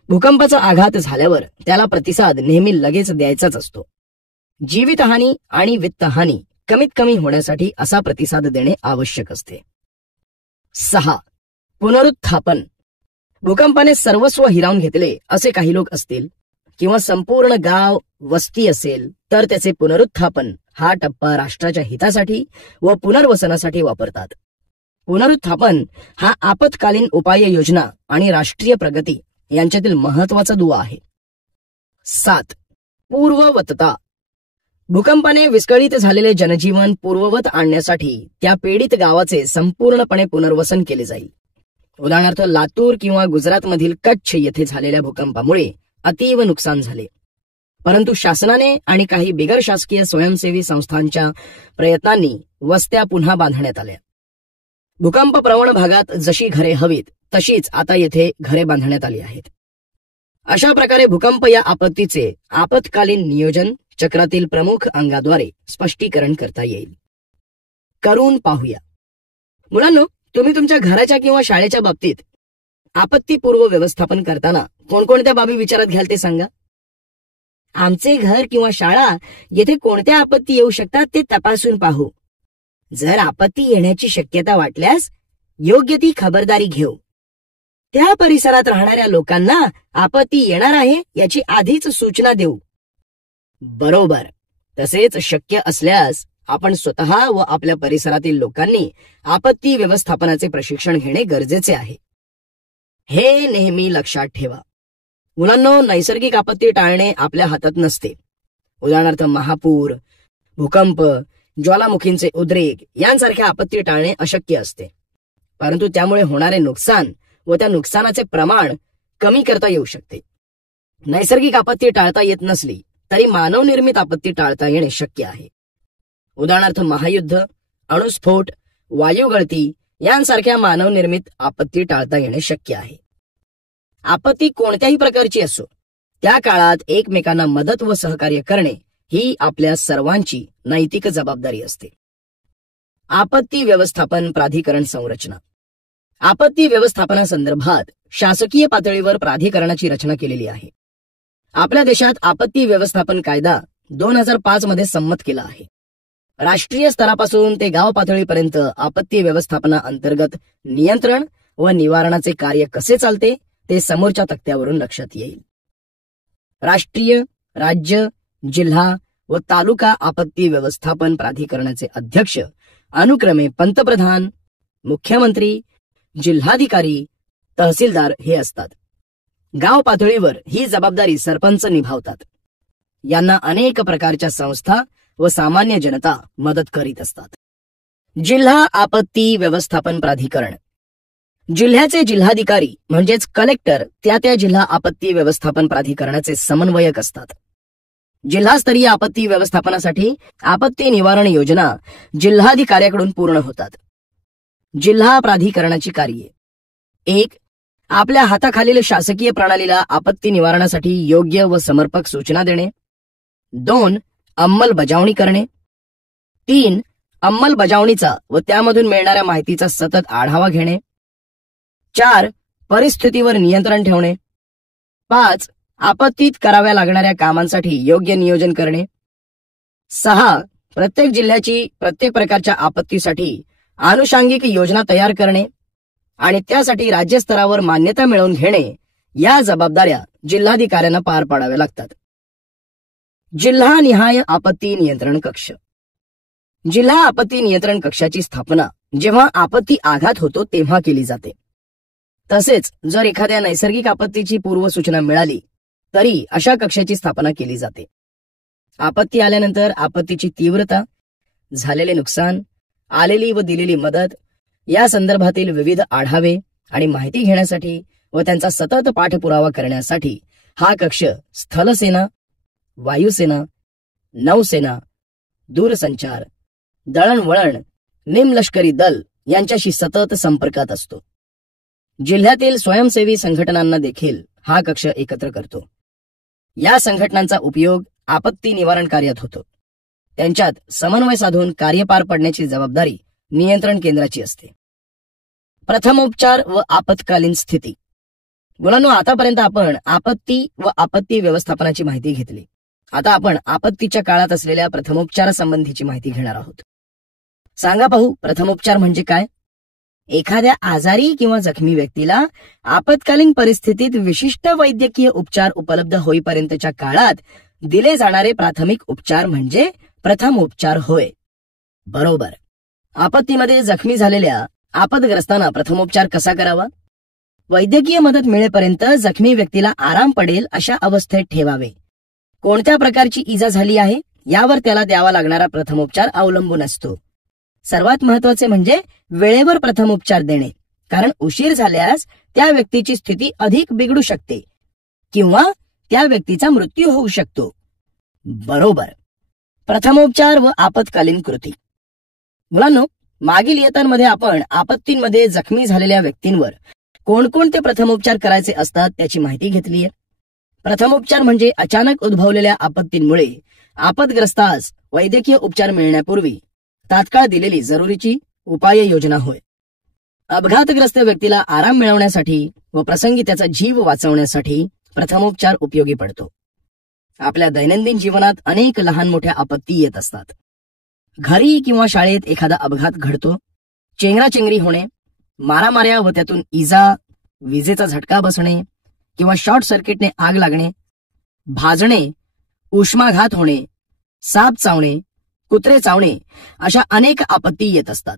भूकंपाचा आघात झाल्यावर त्याला प्रतिसाद नेहमी लगेच द्यायचाच असतो. जीवितहानी आणि वित्तहानी कमीत कमी होण्यासाठी असा प्रतिसाद देणे आवश्यक असते. 6. पुनरुत्थापन. भूकंपाने सर्वस्व हिरावून घेतले असे काही लोक असतील किंवा संपूर्ण गाव वस्ती असेल तर त्याचे पुनरुत्थापन हा टप्पा राष्ट्राच्या हितासाठी व पुनर्वसनासाठी वापरतात. पुनरुत्थापन हा आपत्कालीन उपाययोजना आणि राष्ट्रीय प्रगती यांच्यातील महत्वाचा दुवा आहे. 7. पूर्ववतता. भूकंपाने विस्कळीत झालेले जनजीवन पूर्ववत आणण्यासाठी त्या पीडित गावाचे संपूर्णपणे पुनर्वसन केले जाईल. उदाहरणार्थ लातूर किंवा गुजरातमधील कच्छ येथे झालेल्या भूकंपामुळे अतीव नुकसान झाले, परंतु शासनाने आणि काही बिगर शासकीय स्वयंसेवी संस्थांच्या प्रयत्नांनी वस्त्या पुन्हा बांधण्यात आल्या. भूकंप प्रवण भागात जशी घरे हवीत तशीच आता येथे घरे बांधण्यात आली आहेत. अशा प्रकारे भूकंप या आपत्तीचे आपत्कालीन नियोजन चक्रातील प्रमुख अंगाद्वारे स्पष्टीकरण करता येईल. करून पाहूया. मुलांनो, तुम्ही तुमच्या घराच्या किंवा शाळेच्या बाबतीत आपत्तीपूर्व व्यवस्थापन करताना कोणकोणत्या बाबी विचारात घ्याल ते सांगा. आमचे घर किंवा शाळा येथे कोणत्या आपत्ती येऊ शकतात ते तपासून पाहू. जर आपत्ती येण्याची शक्यता वाटल्यास योग्य ती खबरदारी घेऊ. त्या परिसरात राहणाऱ्या लोकांना आपत्ती येणार आहे याची आधीच सूचना देऊ. बरोबर. तसेच शक्य असल्यास आपण स्वतः व आपल्या परिसरातील लोकांनी आपत्ती व्यवस्थापनाचे प्रशिक्षण घेणे गरजेचे आहे. हे नेहमी लक्षात ठेवा. मुलांनो, नैसर्गिक आपत्ती टाळणे आपल्या हातात नसते. उदाहरणार्थ महापूर, भूकंप, ज्वालामुखींचे उद्रेक यांसारख्या आपत्ती टाळणे अशक्य असते, परंतु त्यामुळे होणारे नुकसान व त्या नुकसानाचे प्रमाण कमी करता येऊ शकते. नैसर्गिक आपत्ती टाळता येत नसली तरी मानवनिर्मित आपत्ती टाळता येणे शक्य आहे. उदाहरणार्थ महायुद्ध, अणुस्फोट, वायुगळती यांसारख्या मानवनिर्मित आपत्ती टाळता येणे शक्य आहे. आपत्ती कोणत्याही प्रकारची असो, त्या काळात एकमेकांना मदत व सहकार्य करणे ही आपल्या सर्वांची नैतिक जबाबदारी असते. आपत्ती व्यवस्थापन प्राधिकरण संरचना. आपत्ती व्यवस्थापनासंदर्भात शासकीय पातळीवर प्राधिकरणाची रचना केलेली आहे. आपल्या देशात आपत्ती व्यवस्थापन कायदा 2005 मध्ये संमत केला आहे. राष्ट्रीय स्तरापासून ते गाव पातळीपर्यंत आपत्ती व्यवस्थापना अंतर्गत नियंत्रण व निवारणाचे कार्य कसे चालते ते समोरच्या तक्त्यावरून लक्षात येईल. राष्ट्रीय, राज्य, जिल्हा व तालुका आपत्ती व्यवस्थापन प्राधिकरणाचे अध्यक्ष अनुक्रमे पंतप्रधान, मुख्यमंत्री, जिल्हाधिकारी, तहसीलदार हे असतात. गाव पातळीवर ही जबाबदारी सरपंच निभावतात. यांना अनेक प्रकारच्या संस्था व सामान्य जनता मदत करीत असतात. जिल्हा आपत्ती व्यवस्थापन प्राधिकरण. जिल्ह्याचे जिल्हाधिकारी म्हणजेच कलेक्टर त्या जिल्हा आपत्ती व्यवस्थापन प्राधिकरणाचे समन्वयक असतात. जिल्हास्तरीय आपत्ती व्यवस्थापनासाठी आपत्ती निवारण योजना जिल्हाधिकाऱ्याकडून पूर्ण होतात. जिल्हा प्राधिकरणाची कार्ये: 1. आपल्या हाताखालील शासकीय प्रणालीला आपत्ती निवारणासाठी योग्य व समर्पक सूचना देणे. 2. अंमलबजावणी करणे. 3. अंमलबजावणीचा व त्यामधून मिळणाऱ्या माहितीचा सतत आढावा घेणे. 4. परिस्थितीवर नियंत्रण ठेवणे. 5. आपत्तीत कराव्या लागणाऱ्या कामांसाठी योग्य नियोजन करणे. 6. प्रत्येक जिल्ह्याची प्रत्येक प्रकारच्या आपत्तीसाठी आनुषंगिक योजना तयार करणे आणि त्यासाठी राज्यस्तरावर मान्यता मिळवून घेणे या जबाबदाऱ्या जिल्हाधिकाऱ्यांना पार पाडाव्या लागतात. जिल्हानिहाय आपत्ती नियंत्रण कक्ष. जिल्हा आपत्ती नियंत्रण कक्षाची स्थापना जेव्हा आपत्ती आघात होतो तेव्हा केली जाते. तसेच जर एखाद्या नैसर्गिक आपत्तीची पूर्वसूचना मिळाली तरी अशा कक्षाची स्थापना केली जाते. आपत्ती आल्यानंतर आपत्तीची तीव्रता, झालेले नुकसान, आलेली व दिलेली मदत या संदर्भातील विविध आढावे आणि माहिती घेण्यासाठी व त्यांचा सतत पाठपुरावा करण्यासाठी हा कक्ष स्थलसेना, वायुसेना, नौसेना, दूरसंचार, दळणवळण, निमलष्करी दल यांच्याशी सतत संपर्कात असतो. जिल्ह्यातील स्वयंसेवी संघटनांना देखील हा कक्ष एकत्र करतो. या संघटनांचा उपयोग आपत्ती निवारण कार्यात होतो. त्यांच्यात समन्वय साधून कार्य पार पाडण्याची जबाबदारी नियंत्रण केंद्राची असते. प्रथमोपचार व आपत्कालीन स्थिती. मुलांनो, आतापर्यंत आपण आपत्ती व आपत्ती व्यवस्थापनाची माहिती घेतली. आता आपण आपत्तीच्या काळात असलेल्या प्रथमोपचारासंबंधीची माहिती घेणार आहोत. सांगा पाहू, प्रथमोपचार म्हणजे काय? एखाद्या आजारी किंवा जखमी व्यक्तीला आपत्कालीन परिस्थितीत विशिष्ट वैद्यकीय उपचार उपलब्ध होईपर्यंतच्या काळात दिले जाणारे प्राथमिक उपचार म्हणजे प्रथमोपचार होय. बरोबर. आपत्तीमध्ये जखमी झालेल्या आपदग्रस्तांना प्रथमोपचार कसा करावा? वैद्यकीय मदत मिळेपर्यंत जखमी व्यक्तीला आराम पडेल अशा अवस्थेत ठेवावे. कोणत्या प्रकारची इजा झाली आहे यावर त्याला द्यावा लागणारा प्रथमोपचार अवलंबून असतो. सर्वात महत्वाचे म्हणजे वेळेवर प्रथमोपचार देणे, कारण उशीर झाल्यास त्या व्यक्तीची स्थिती अधिक बिघडू शकते किंवा त्या व्यक्तीचा मृत्यू होऊ शकतो. बरोबर. प्रथमोपचार व आपत्कालीन कृती. मुलांनो, मागील इयत्तांमध्ये आपण आपत्तींमध्ये जखमी झालेल्या व्यक्तींवर कोणकोणते प्रथमोपचार करायचे असतात त्याची माहिती घेतलीय. प्रथमोपचार म्हणजे अचानक उद्भवलेल्या आपत्तींमुळे आपदग्रस्तास वैद्यकीय उपचार मिळण्यापूर्वी तात्काळ दिलेली जरुरीची उपाययोजना होय. अपघातग्रस्त व्यक्तीला आराम मिळवण्यासाठी व प्रसंगी त्याचा जीव वाचवण्यासाठी प्रथमोपचार उपयोगी पडतो. आपल्या दैनंदिन जीवनात अनेक लहान मोठ्या आपत्ती येत असतात. घरी किंवा शाळेत एखादा अपघात घडतो, चेंगराचेंगरी होणे, मारामाऱ्या व त्यातून इजा, विजेचा झटका बसणे किंवा शॉर्ट सर्किटने आग लागणे, भाजणे, उष्माघात होणे, साप चावणे, कुत्रे चावणे अशा अनेक आपत्ती येत असतात.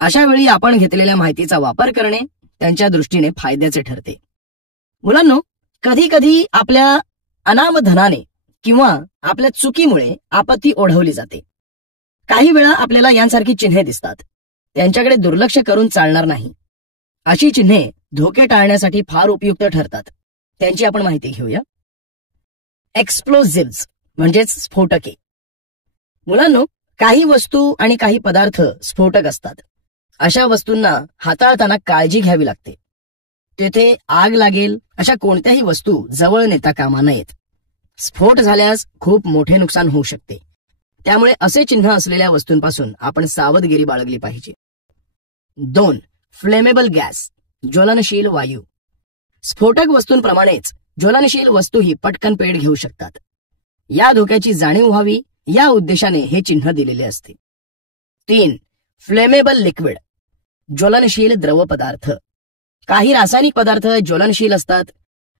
अशा वेळी आपण घेतलेल्या माहितीचा वापर करणे त्यांच्या दृष्टीने फायद्याचे ठरते. मुलांनो, कधी कधी आपल्या अनामधनाने किंवा आपल्या चुकीमुळे आपत्ती ओढवली जाते. काही वेळा आपल्याला यांसारखी चिन्हे दिसतात. त्यांच्याकडे दुर्लक्ष करून चालणार नाही. अशी चिन्हे धोके टाळण्यासाठी फार उपयुक्त ठरतात. त्यांची आपण माहिती घेऊया. एक्सप्लोजिव्स म्हणजेच स्फोटके. मुलांनो, काही वस्तू आणि काही पदार्थ स्फोटक असतात. अशा वस्तूंना हाताळताना काळजी घ्यावी लागते. तेथे आग लागेल अशा कोणत्याही वस्तू जवळ नेता कामा नयेत. स्फोट झाल्यास खूप मोठे नुकसान होऊ शकते. त्यामुळे असे चिन्ह असलेल्या वस्तूंपासून आपण सावधगिरी बाळगली पाहिजे. 2. फ्लेमेबल गॅस, ज्वलनशील वायू. स्फोटक वस्तूंप्रमाणेच ज्वलनशील वस्तूही पटकन पेट घेऊ शकतात. या धोक्याची जाणीव व्हावी या उद्देशाने हे चिन्ह दिलेले असते. 3. फ्लेमेबल लिक्विड, ज्वलनशील द्रव पदार्थ. काही रासायनिक पदार्थ ज्वलनशील असतात.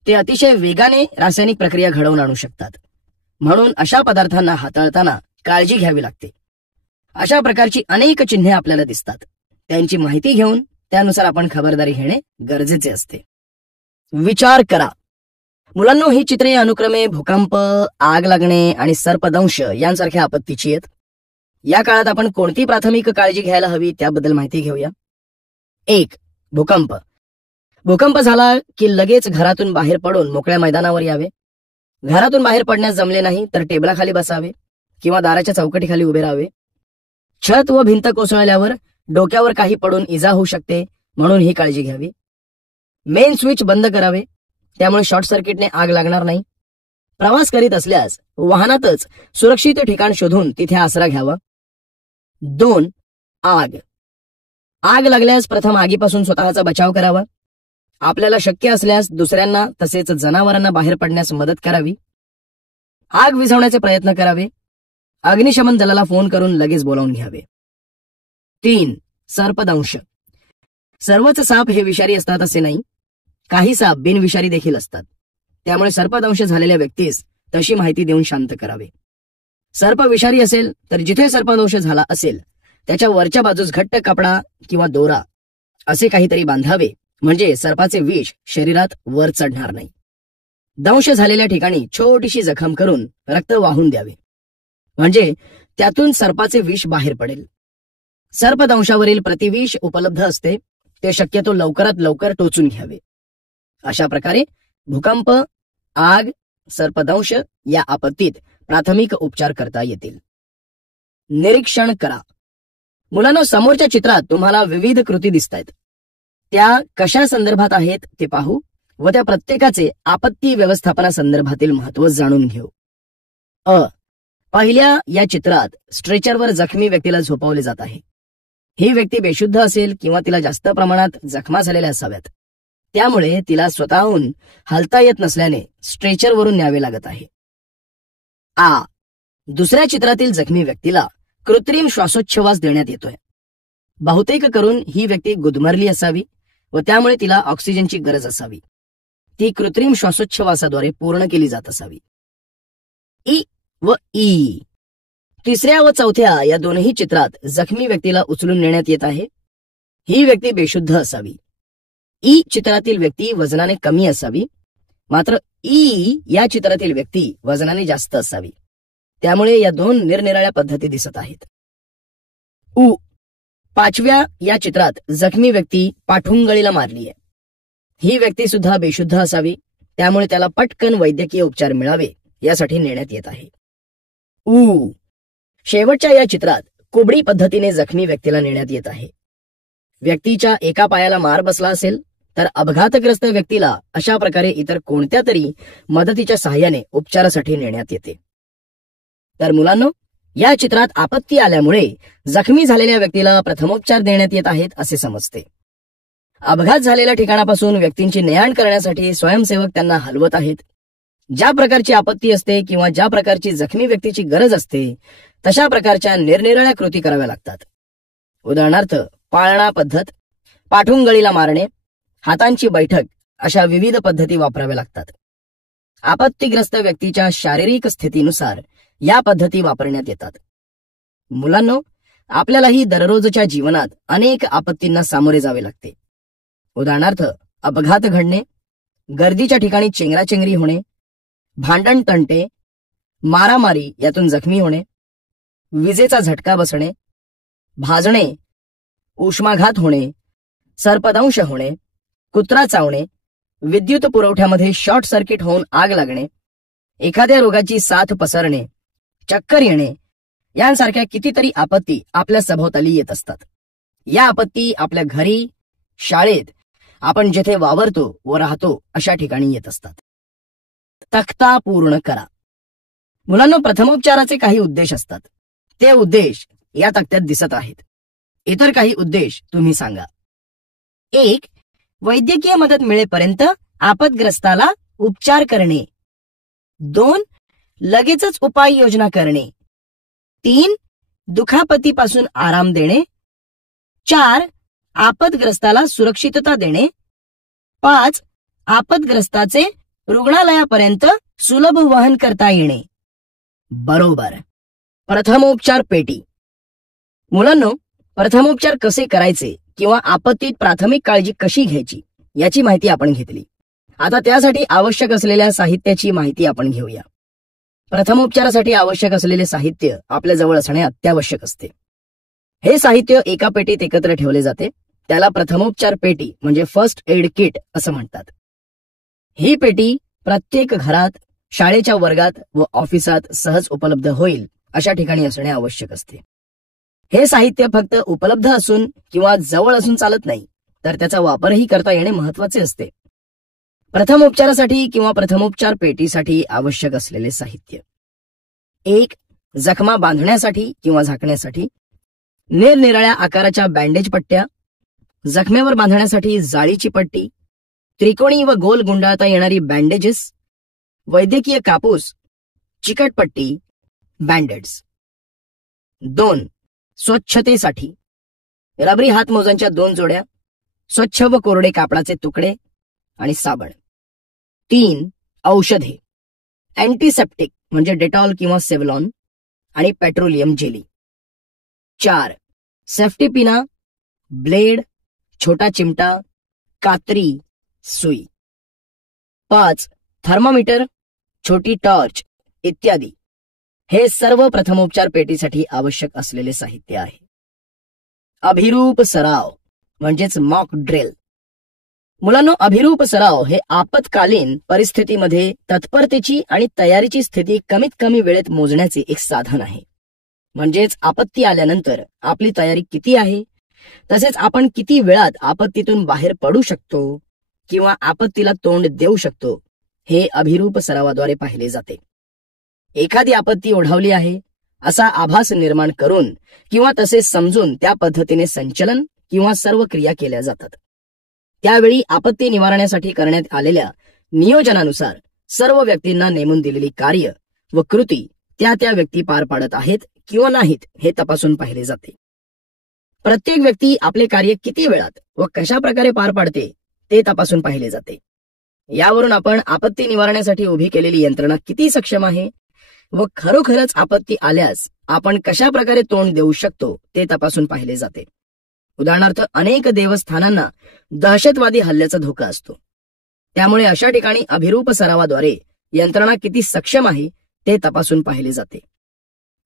ते अतिशय वेगाने रासायनिक प्रक्रिया घडवून आणू शकतात. म्हणून अशा पदार्थांना हाताळताना काळजी घ्यावी लागते. अशा प्रकारची अनेक चिन्हे आपल्याला दिसतात. त्यांची माहिती घेऊन त्यानुसार आपण खबरदारी घेणे गरजेचे असते. विचार करा. मुलांनो, ही चित्रे अनुक्रमे भूकंप, आग लागणे आणि सर्पदंश यांसारख्या आपत्तीची आहेत. या काळात आपण कोणती प्राथमिक काळजी घ्यायला हवी त्याबद्दल माहिती घेऊया. 1. भूकंप. भूकंप झाला की लगेच घरातून बाहेर पडून मोकळ्या मैदानावर यावे. घरातून बाहेर पडण्यास जमले नाही तर टेबलाखाली बसावे किंवा दाराच्या चौकटीखाली उभे राहावे. छत व भिंत कोसळल्यावर डोक्यावर काही पडून इजा होऊ शकते, म्हणून ही काळजी घ्यावी. मेन स्विच बंद करावे, त्यामुळे शॉर्ट सर्किटने आग लागणार नाही. प्रवास करीत असल्यास वाहनातच सुरक्षित ठिकाण शोधून तिथे आसरा घ्यावा. 2. आग. आग लागल्यास प्रथम आगीपासून स्वतःचा बचाव करावा. आपल्याला शक्य असल्यास दुसऱ्यांना तसेच जनावरांना बाहेर पडण्यास मदत करावी. आग विझवण्याचे प्रयत्न करावे. अग्निशमन दलाला फोन करून लगेच बोलावून घ्यावे. 3. सर्पदंश. सर्वच साप हे विषारी असतात असे नाही. काही साप बिनविषारी देखील असतात. त्यामुळे सर्पदंश झालेल्या व्यक्तीस तशी माहिती देऊन शांत करावे. सर्प विषारी असेल तर जिथे सर्पदंश झाला असेल त्याच्या वरच्या बाजूस घट्ट कपडा किंवा दोरा असे काहीतरी बांधावे, म्हणजे सर्पाचे विष शरीरात वर चढणार नाही. दंश झालेल्या ठिकाणी छोटीशी जखम करून रक्त वाहून द्यावे, म्हणजे त्यातून सर्पाचे विष बाहेर पडेल. सर्पदंशावरील प्रतिविष उपलब्ध असते, ते शक्यतो लवकरात लवकर टोचून घ्यावे. अशा प्रकारे भूकंप, आग, सर्पदंश या आपत्तीत प्राथमिक उपचार करता येतील. निरीक्षण करा. मुलांनो, समोरच्या चित्रात तुम्हाला विविध कृती दिसतायत. त्या कशा संदर्भात आहेत ते पाहू व त्या प्रत्येकाचे आपत्ती व्यवस्थापनासंदर्भातील महत्त्व जाणून घेऊ. पहिल्या या चित्रात स्ट्रेचरवर जखमी व्यक्तीला झोपवले जात आहे. ही व्यक्ती बेशुद्ध असेल किंवा तिला जास्त प्रमाणात जखमा झालेल्या असाव्यात. त्यामुळे तिला स्वतःहून हलता येत नसल्याने स्ट्रेचरवरून न्यावे लागत आहे. दुसऱ्या चित्रातील जखमी व्यक्तीला कृत्रिम श्वासोच्छवास देण्यात येतोय. बहुतेक करून ही व्यक्ती गुदमरली असावी व त्यामुळे तिला ऑक्सिजनची गरज असावी. ती कृत्रिम श्वासोच्छवासाद्वारे पूर्ण केली जात असावी. ई. तिसऱ्या व चौथ्या या दोनही चित्रात जखमी व्यक्तीला उचलून नेण्यात येत आहे. ही व्यक्ती बेशुद्ध असावी. ई चित्रातील व्यक्ती वजनाने कमी असावी, मात्र ई या चित्रातील व्यक्ती वजनाने जास्त असावी. त्यामुळे या दोन निरनिराळ्या पद्धती दिसत आहेत. पाचव्या या चित्रात जखमी व्यक्ती पाठुंगळीला मारली आहे. ही व्यक्ती सुद्धा बेशुद्ध असावी, त्यामुळे त्याला पटकन वैद्यकीय उपचार मिळावे यासाठी नेण्यात येत आहे. शेवटच्या या चित्रात कुबडी पद्धतीने जखमी व्यक्तीला नेण्यात येत आहे. व्यक्तीच्या एका पायाला मार बसला असेल तर अपघातग्रस्त व्यक्तीला अशा प्रकारे इतर कोणत्या तरी मदतीच्या सहाय्याने उपचारासाठी नेण्यात येते. तर मुलांनो, या चित्रात आपत्ती आल्यामुळे जखमी झालेल्या व्यक्तीला प्रथमोपचार देण्यात येत आहेत असे समजते. अपघात झालेल्या ठिकाणापासून व्यक्तींची ने-आण करण्यासाठी स्वयंसेवक त्यांना हलवत आहेत. ज्या प्रकारची आपत्ती असते किंवा ज्या प्रकारची जखमी व्यक्तीची गरज असते तशा प्रकारच्या निरनिराळ्या कृती कराव्या लागतात. उदाहरणार्थ पाळणा पद्धत, पाठुंगळीला मारणे, हातांची बैठक अशा विविध पद्धती वापराव्या लागतात. आपत्तीग्रस्त व्यक्तीच्या शारीरिक स्थितीनुसार या पद्धती वापरण्यात येतात. मुलांनो, आपल्यालाही दररोजच्या जीवनात अनेक आपत्तींना सामोरे जावे लागते. उदाहरणार्थ अपघात घडणे, गर्दीच्या ठिकाणी चेंगराचेंगरी होणे, भांडण तंटे, मारामारी यातून जखमी होणे, विजेचा झटका बसणे, भाजणे, उष्माघात होणे, सर्पदंश होणे, कुत्रा चावणे, विद्युत पुरवठ्यामध्ये शॉर्ट सर्किट होऊन आग लागणे, एखाद्या रोगाची साथ पसरणे, चक्कर येणे यांसारख्या कितीतरी आपत्ती आपल्या सभोवताली येत असतात. या आपत्ती आपल्या घरी, शाळेत, आपण जेथे वावरतो व राहतो अशा ठिकाणी येत असतात. तक्ता पूर्ण करा. मुलांनो, प्रथमोपचाराचे काही उद्देश असतात. ते उद्देश या तक्त्यात दिसत आहेत. इतर काही उद्देश तुम्ही सांगा. 1. वैद्यकीय मदत मिळेपर्यंत आपदग्रस्ताला उपचार करणे. 2. लगेचच उपाययोजना करणे. 3. दुखापतीपासून आराम देणे. 4. आपदग्रस्ताला सुरक्षितता देणे. 5. आपदग्रस्ताचे रुग्णालयापर्यंत सुलभ वहन करता येणे. बरोबर. प्रथमोपचार पेटी. मुलांनो, प्रथमोपचार कसे करायचे किंवा आपत्तीत प्राथमिक काळजी कशी घ्यायची याची माहिती आपण घेतली. आता त्यासाठी आवश्यक असलेल्या साहित्याची माहिती आपण घेऊया. प्रथमोपचारासाठी आवश्यक असलेले साहित्य आपल्या जवळ असणे अत्यावश्यक असते. हे साहित्य एका पेटीत एकत्र ठेवले जाते. त्याला प्रथमोपचार पेटी म्हणजे फर्स्ट एड किट असं म्हणतात. ही पेटी प्रत्येक घरात, शाळेच्या वर्गात व ऑफिसात सहज उपलब्ध होईल अशा ठिकाणी असणे आवश्यक असते. हे साहित्य फक्त उपलब्ध असून किंवा जवळ असून चालत नाही, तर त्याचा वापरही करता येणे महत्वाचे असते. प्रथमोपचारासाठी किंवा प्रथमोपचार पेटीसाठी आवश्यक असलेले साहित्य: 1. जखमा बांधण्यासाठी किंवा झाकण्यासाठी निरनिराळ्या आकाराच्या बँडेज पट्ट्या, जखमेवर बांधण्यासाठी जाळीची पट्टी, त्रिकोणी व गोल गुंडाळता येणारी बँडेजेस, वैद्यकीय कापूस, चिकटपट्टी, बँडेड्स. 2. स्वच्छतेसाठी रबरी हातमोजांच्या 2 जोड्या, स्वच्छ व कोरडे कापडाचे तुकडे आणि साबण. 3. औषधे: अँटीसेप्टिक म्हणजे डेटॉल किंवा सेव्हलॉन आणि पेट्रोलियम जेली. 4. सेफ्टी पिना, ब्लेड, छोटा चिमटा, कात्री, सुई. 5. थर्मामीटर, छोटी टॉर्च इत्यादी. हे सर्व प्रथमोपचार पेटीसाठी आवश्यक असलेले साहित्य आहे. अभिरूप सराव म्हणजेच मॉक ड्रिल. मुलांनो, अभिरूप सराव हे आपत्कालीन परिस्थितीमध्ये तत्परतेची आणि तयारीची स्थिती कमीत कमी वेळेत मोजण्याचे एक साधन आहे. म्हणजेच आपत्ती आल्यानंतर आपली तयारी किती आहे, तसेच आपण किती वेळात आपत्तीतून बाहेर पडू शकतो किंवा आपत्तीला तोंड देऊ शकतो, हे अभिरूप सरावाद्वारे पाहिले जाते. एखादी आपत्ती ओढावली आहे असा आभास निर्माण करून किंवा तसे समजून त्या पद्धतीने संचलन किंवा सर्व क्रिया केल्या जातात. त्यावेळी आपत्ती निवारणासाठी करण्यात आलेल्या नियोजनानुसार सर्व व्यक्तींना नेमून दिलेली कार्य व कृती त्या त्या व्यक्ती पार पाडत आहेत किंवा नाहीत हे तपासून पाहिले जाते. प्रत्येक व्यक्ती आपले कार्य किती वेळात व कशा प्रकारे पार पाडते ते तपासून पाहिले जाते. यावरून आपण आपत्ती निवारणासाठी उभी केलेली यंत्रणा किती सक्षम आहे व खरोखरच आपत्ती आल्यास आपण कशा प्रकारे तोंड देऊ शकतो ते तपासून पाहिले जाते. उदाहरणार्थ, अनेक देवस्थानांना दहशतवादी हल्ल्याचा धोका असतो. त्यामुळे अशा ठिकाणी अभिरूप सरावाद्वारे यंत्रणा किती सक्षम आहे ते तपासून पाहिले जाते.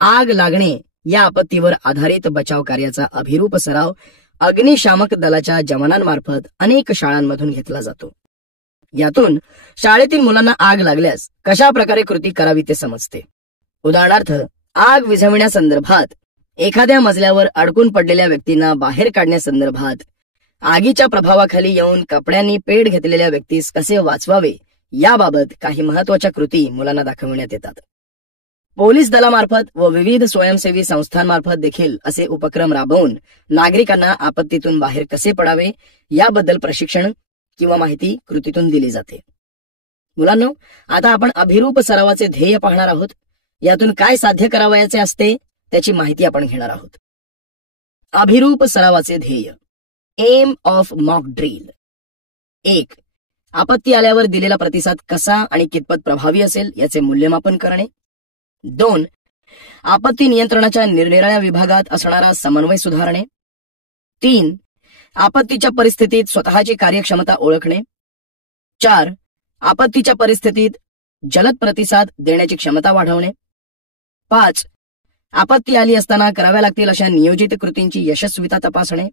आग लागणे या आपत्तीवर आधारित बचाव कार्याचा अभिरूप सराव अग्निशामक दलाच्या जवानांमार्फत अनेक शाळांमधून घेतला जातो. यातून शाळेतील मुलांना आग लागल्यास कशा प्रकारे कृती करावी ते समजते. उदाहरणार्थ, आग विझवण्यासंदर्भात, एखाद्या मजल्यावर अडकून पडलेल्या व्यक्तींना बाहेर काढण्यासंदर्भात, आगीच्या प्रभावाखाली येऊन कपड्यांनी पेट घेतलेल्या व्यक्तीस कसे वाचवावे याबाबत काही महत्वाच्या कृती मुलांना दाखविण्यात येतात. पोलीस दलामार्फत व विविध स्वयंसेवी संस्थांमार्फत देखील असे उपक्रम राबवून नागरिकांना आपत्तीतून बाहेर कसे पडावे याबद्दल प्रशिक्षण किंवा माहिती कृतीतून दिली जाते. मुलांनो, आता आपण अभिरूप सरावाचे ध्येय पाहणार आहोत. यातून काय साध्य करावयाचे असते त्याची माहिती आपण घेणार आहोत. अभिरूप सरावाचे ध्येय. Aim of mock drill. 1. आपत्ती आल्यावर दिलेला प्रतिसाद कसा आणि कितपत प्रभावी असेल याचे मूल्यमापन करणे. 2. आपत्ती नियंत्रणाच्या निरनिराळ्या विभागात असणारा समन्वय सुधारणे. 3. आपत्तीच्या परिस्थितीत स्वतःची कार्यक्षमता ओळखणे. 4. आपत्तीच्या परिस्थितीत जलद प्रतिसाद देण्याची क्षमता वाढवणे. 5. आपत्ती आली असताना कराव्या लागतील अशा नियोजित कृतींची यशस्वीता तपासणे.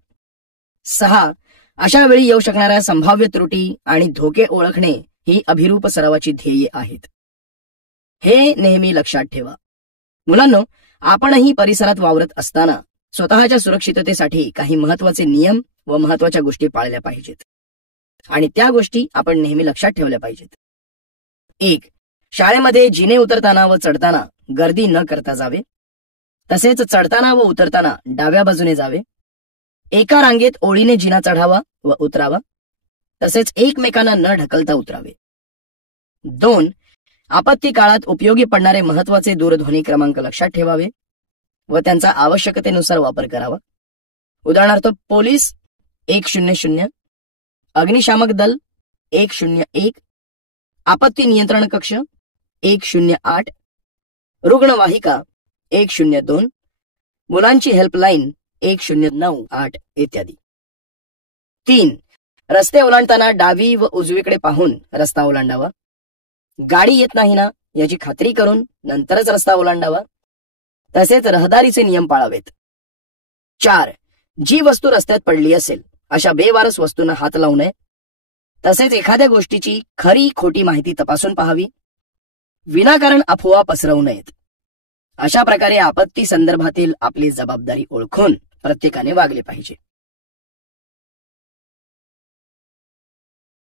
6. अशा वेळी येऊ शकणाऱ्या संभाव्य त्रुटी आणि धोके ओळखणे ही अभिरूप सरावाची ध्येये आहेत. हे नेहमी लक्षात ठेवा. मुलांनो, आपणही परिसरात वावरत असताना स्वतःच्या सुरक्षिततेसाठी काही महत्वाचे नियम व महत्वाच्या गोष्टी पाळल्या पाहिजेत आणि त्या गोष्टी आपण नेहमी लक्षात ठेवल्या पाहिजेत. 1. शाळेमध्ये जिने उतरताना व चढताना गर्दी न करता जावे. तसेच चढताना व उतरताना डाव्या बाजूने जावे. एका रांगेत ओळीने जिना चढावा व उतरावा. तसेच एकमेकांना न ढकलता उतरावे. 2. आपत्ती काळात उपयोगी पडणारे महत्वाचे दूरध्वनी क्रमांक लक्षात ठेवावे व त्यांचा आवश्यकतेनुसार वापर करावा. उदाहरणार्थ, पोलीस 100, अग्निशामक दल 101, आपत्ती नियंत्रण कक्ष 108, रुग्णवाहिका 102, मुलांची हेल्पलाईन 1098 इत्यादी. 3. रस्ते ओलांडताना डावी व उजवीकडे पाहून रस्ता ओलांडावा. गाडी येत नाही ना याची खात्री करून नंतरच रस्ता ओलांडावा. तसेच रहदारीचे नियम पाळावेत. 4. जी वस्तू रस्त्यात पडली असेल अशा बेवारस वस्तूंना हात लावू नये. तसेच एखाद्या गोष्टीची खरी खोटी माहिती तपासून पाहावी. विनाकारण अफवा पसरवू नयेत. अशा प्रकारे आपत्ती संदर्भातील आपली जबाबदारी ओळखून प्रत्येकाने वागले पाहिजे.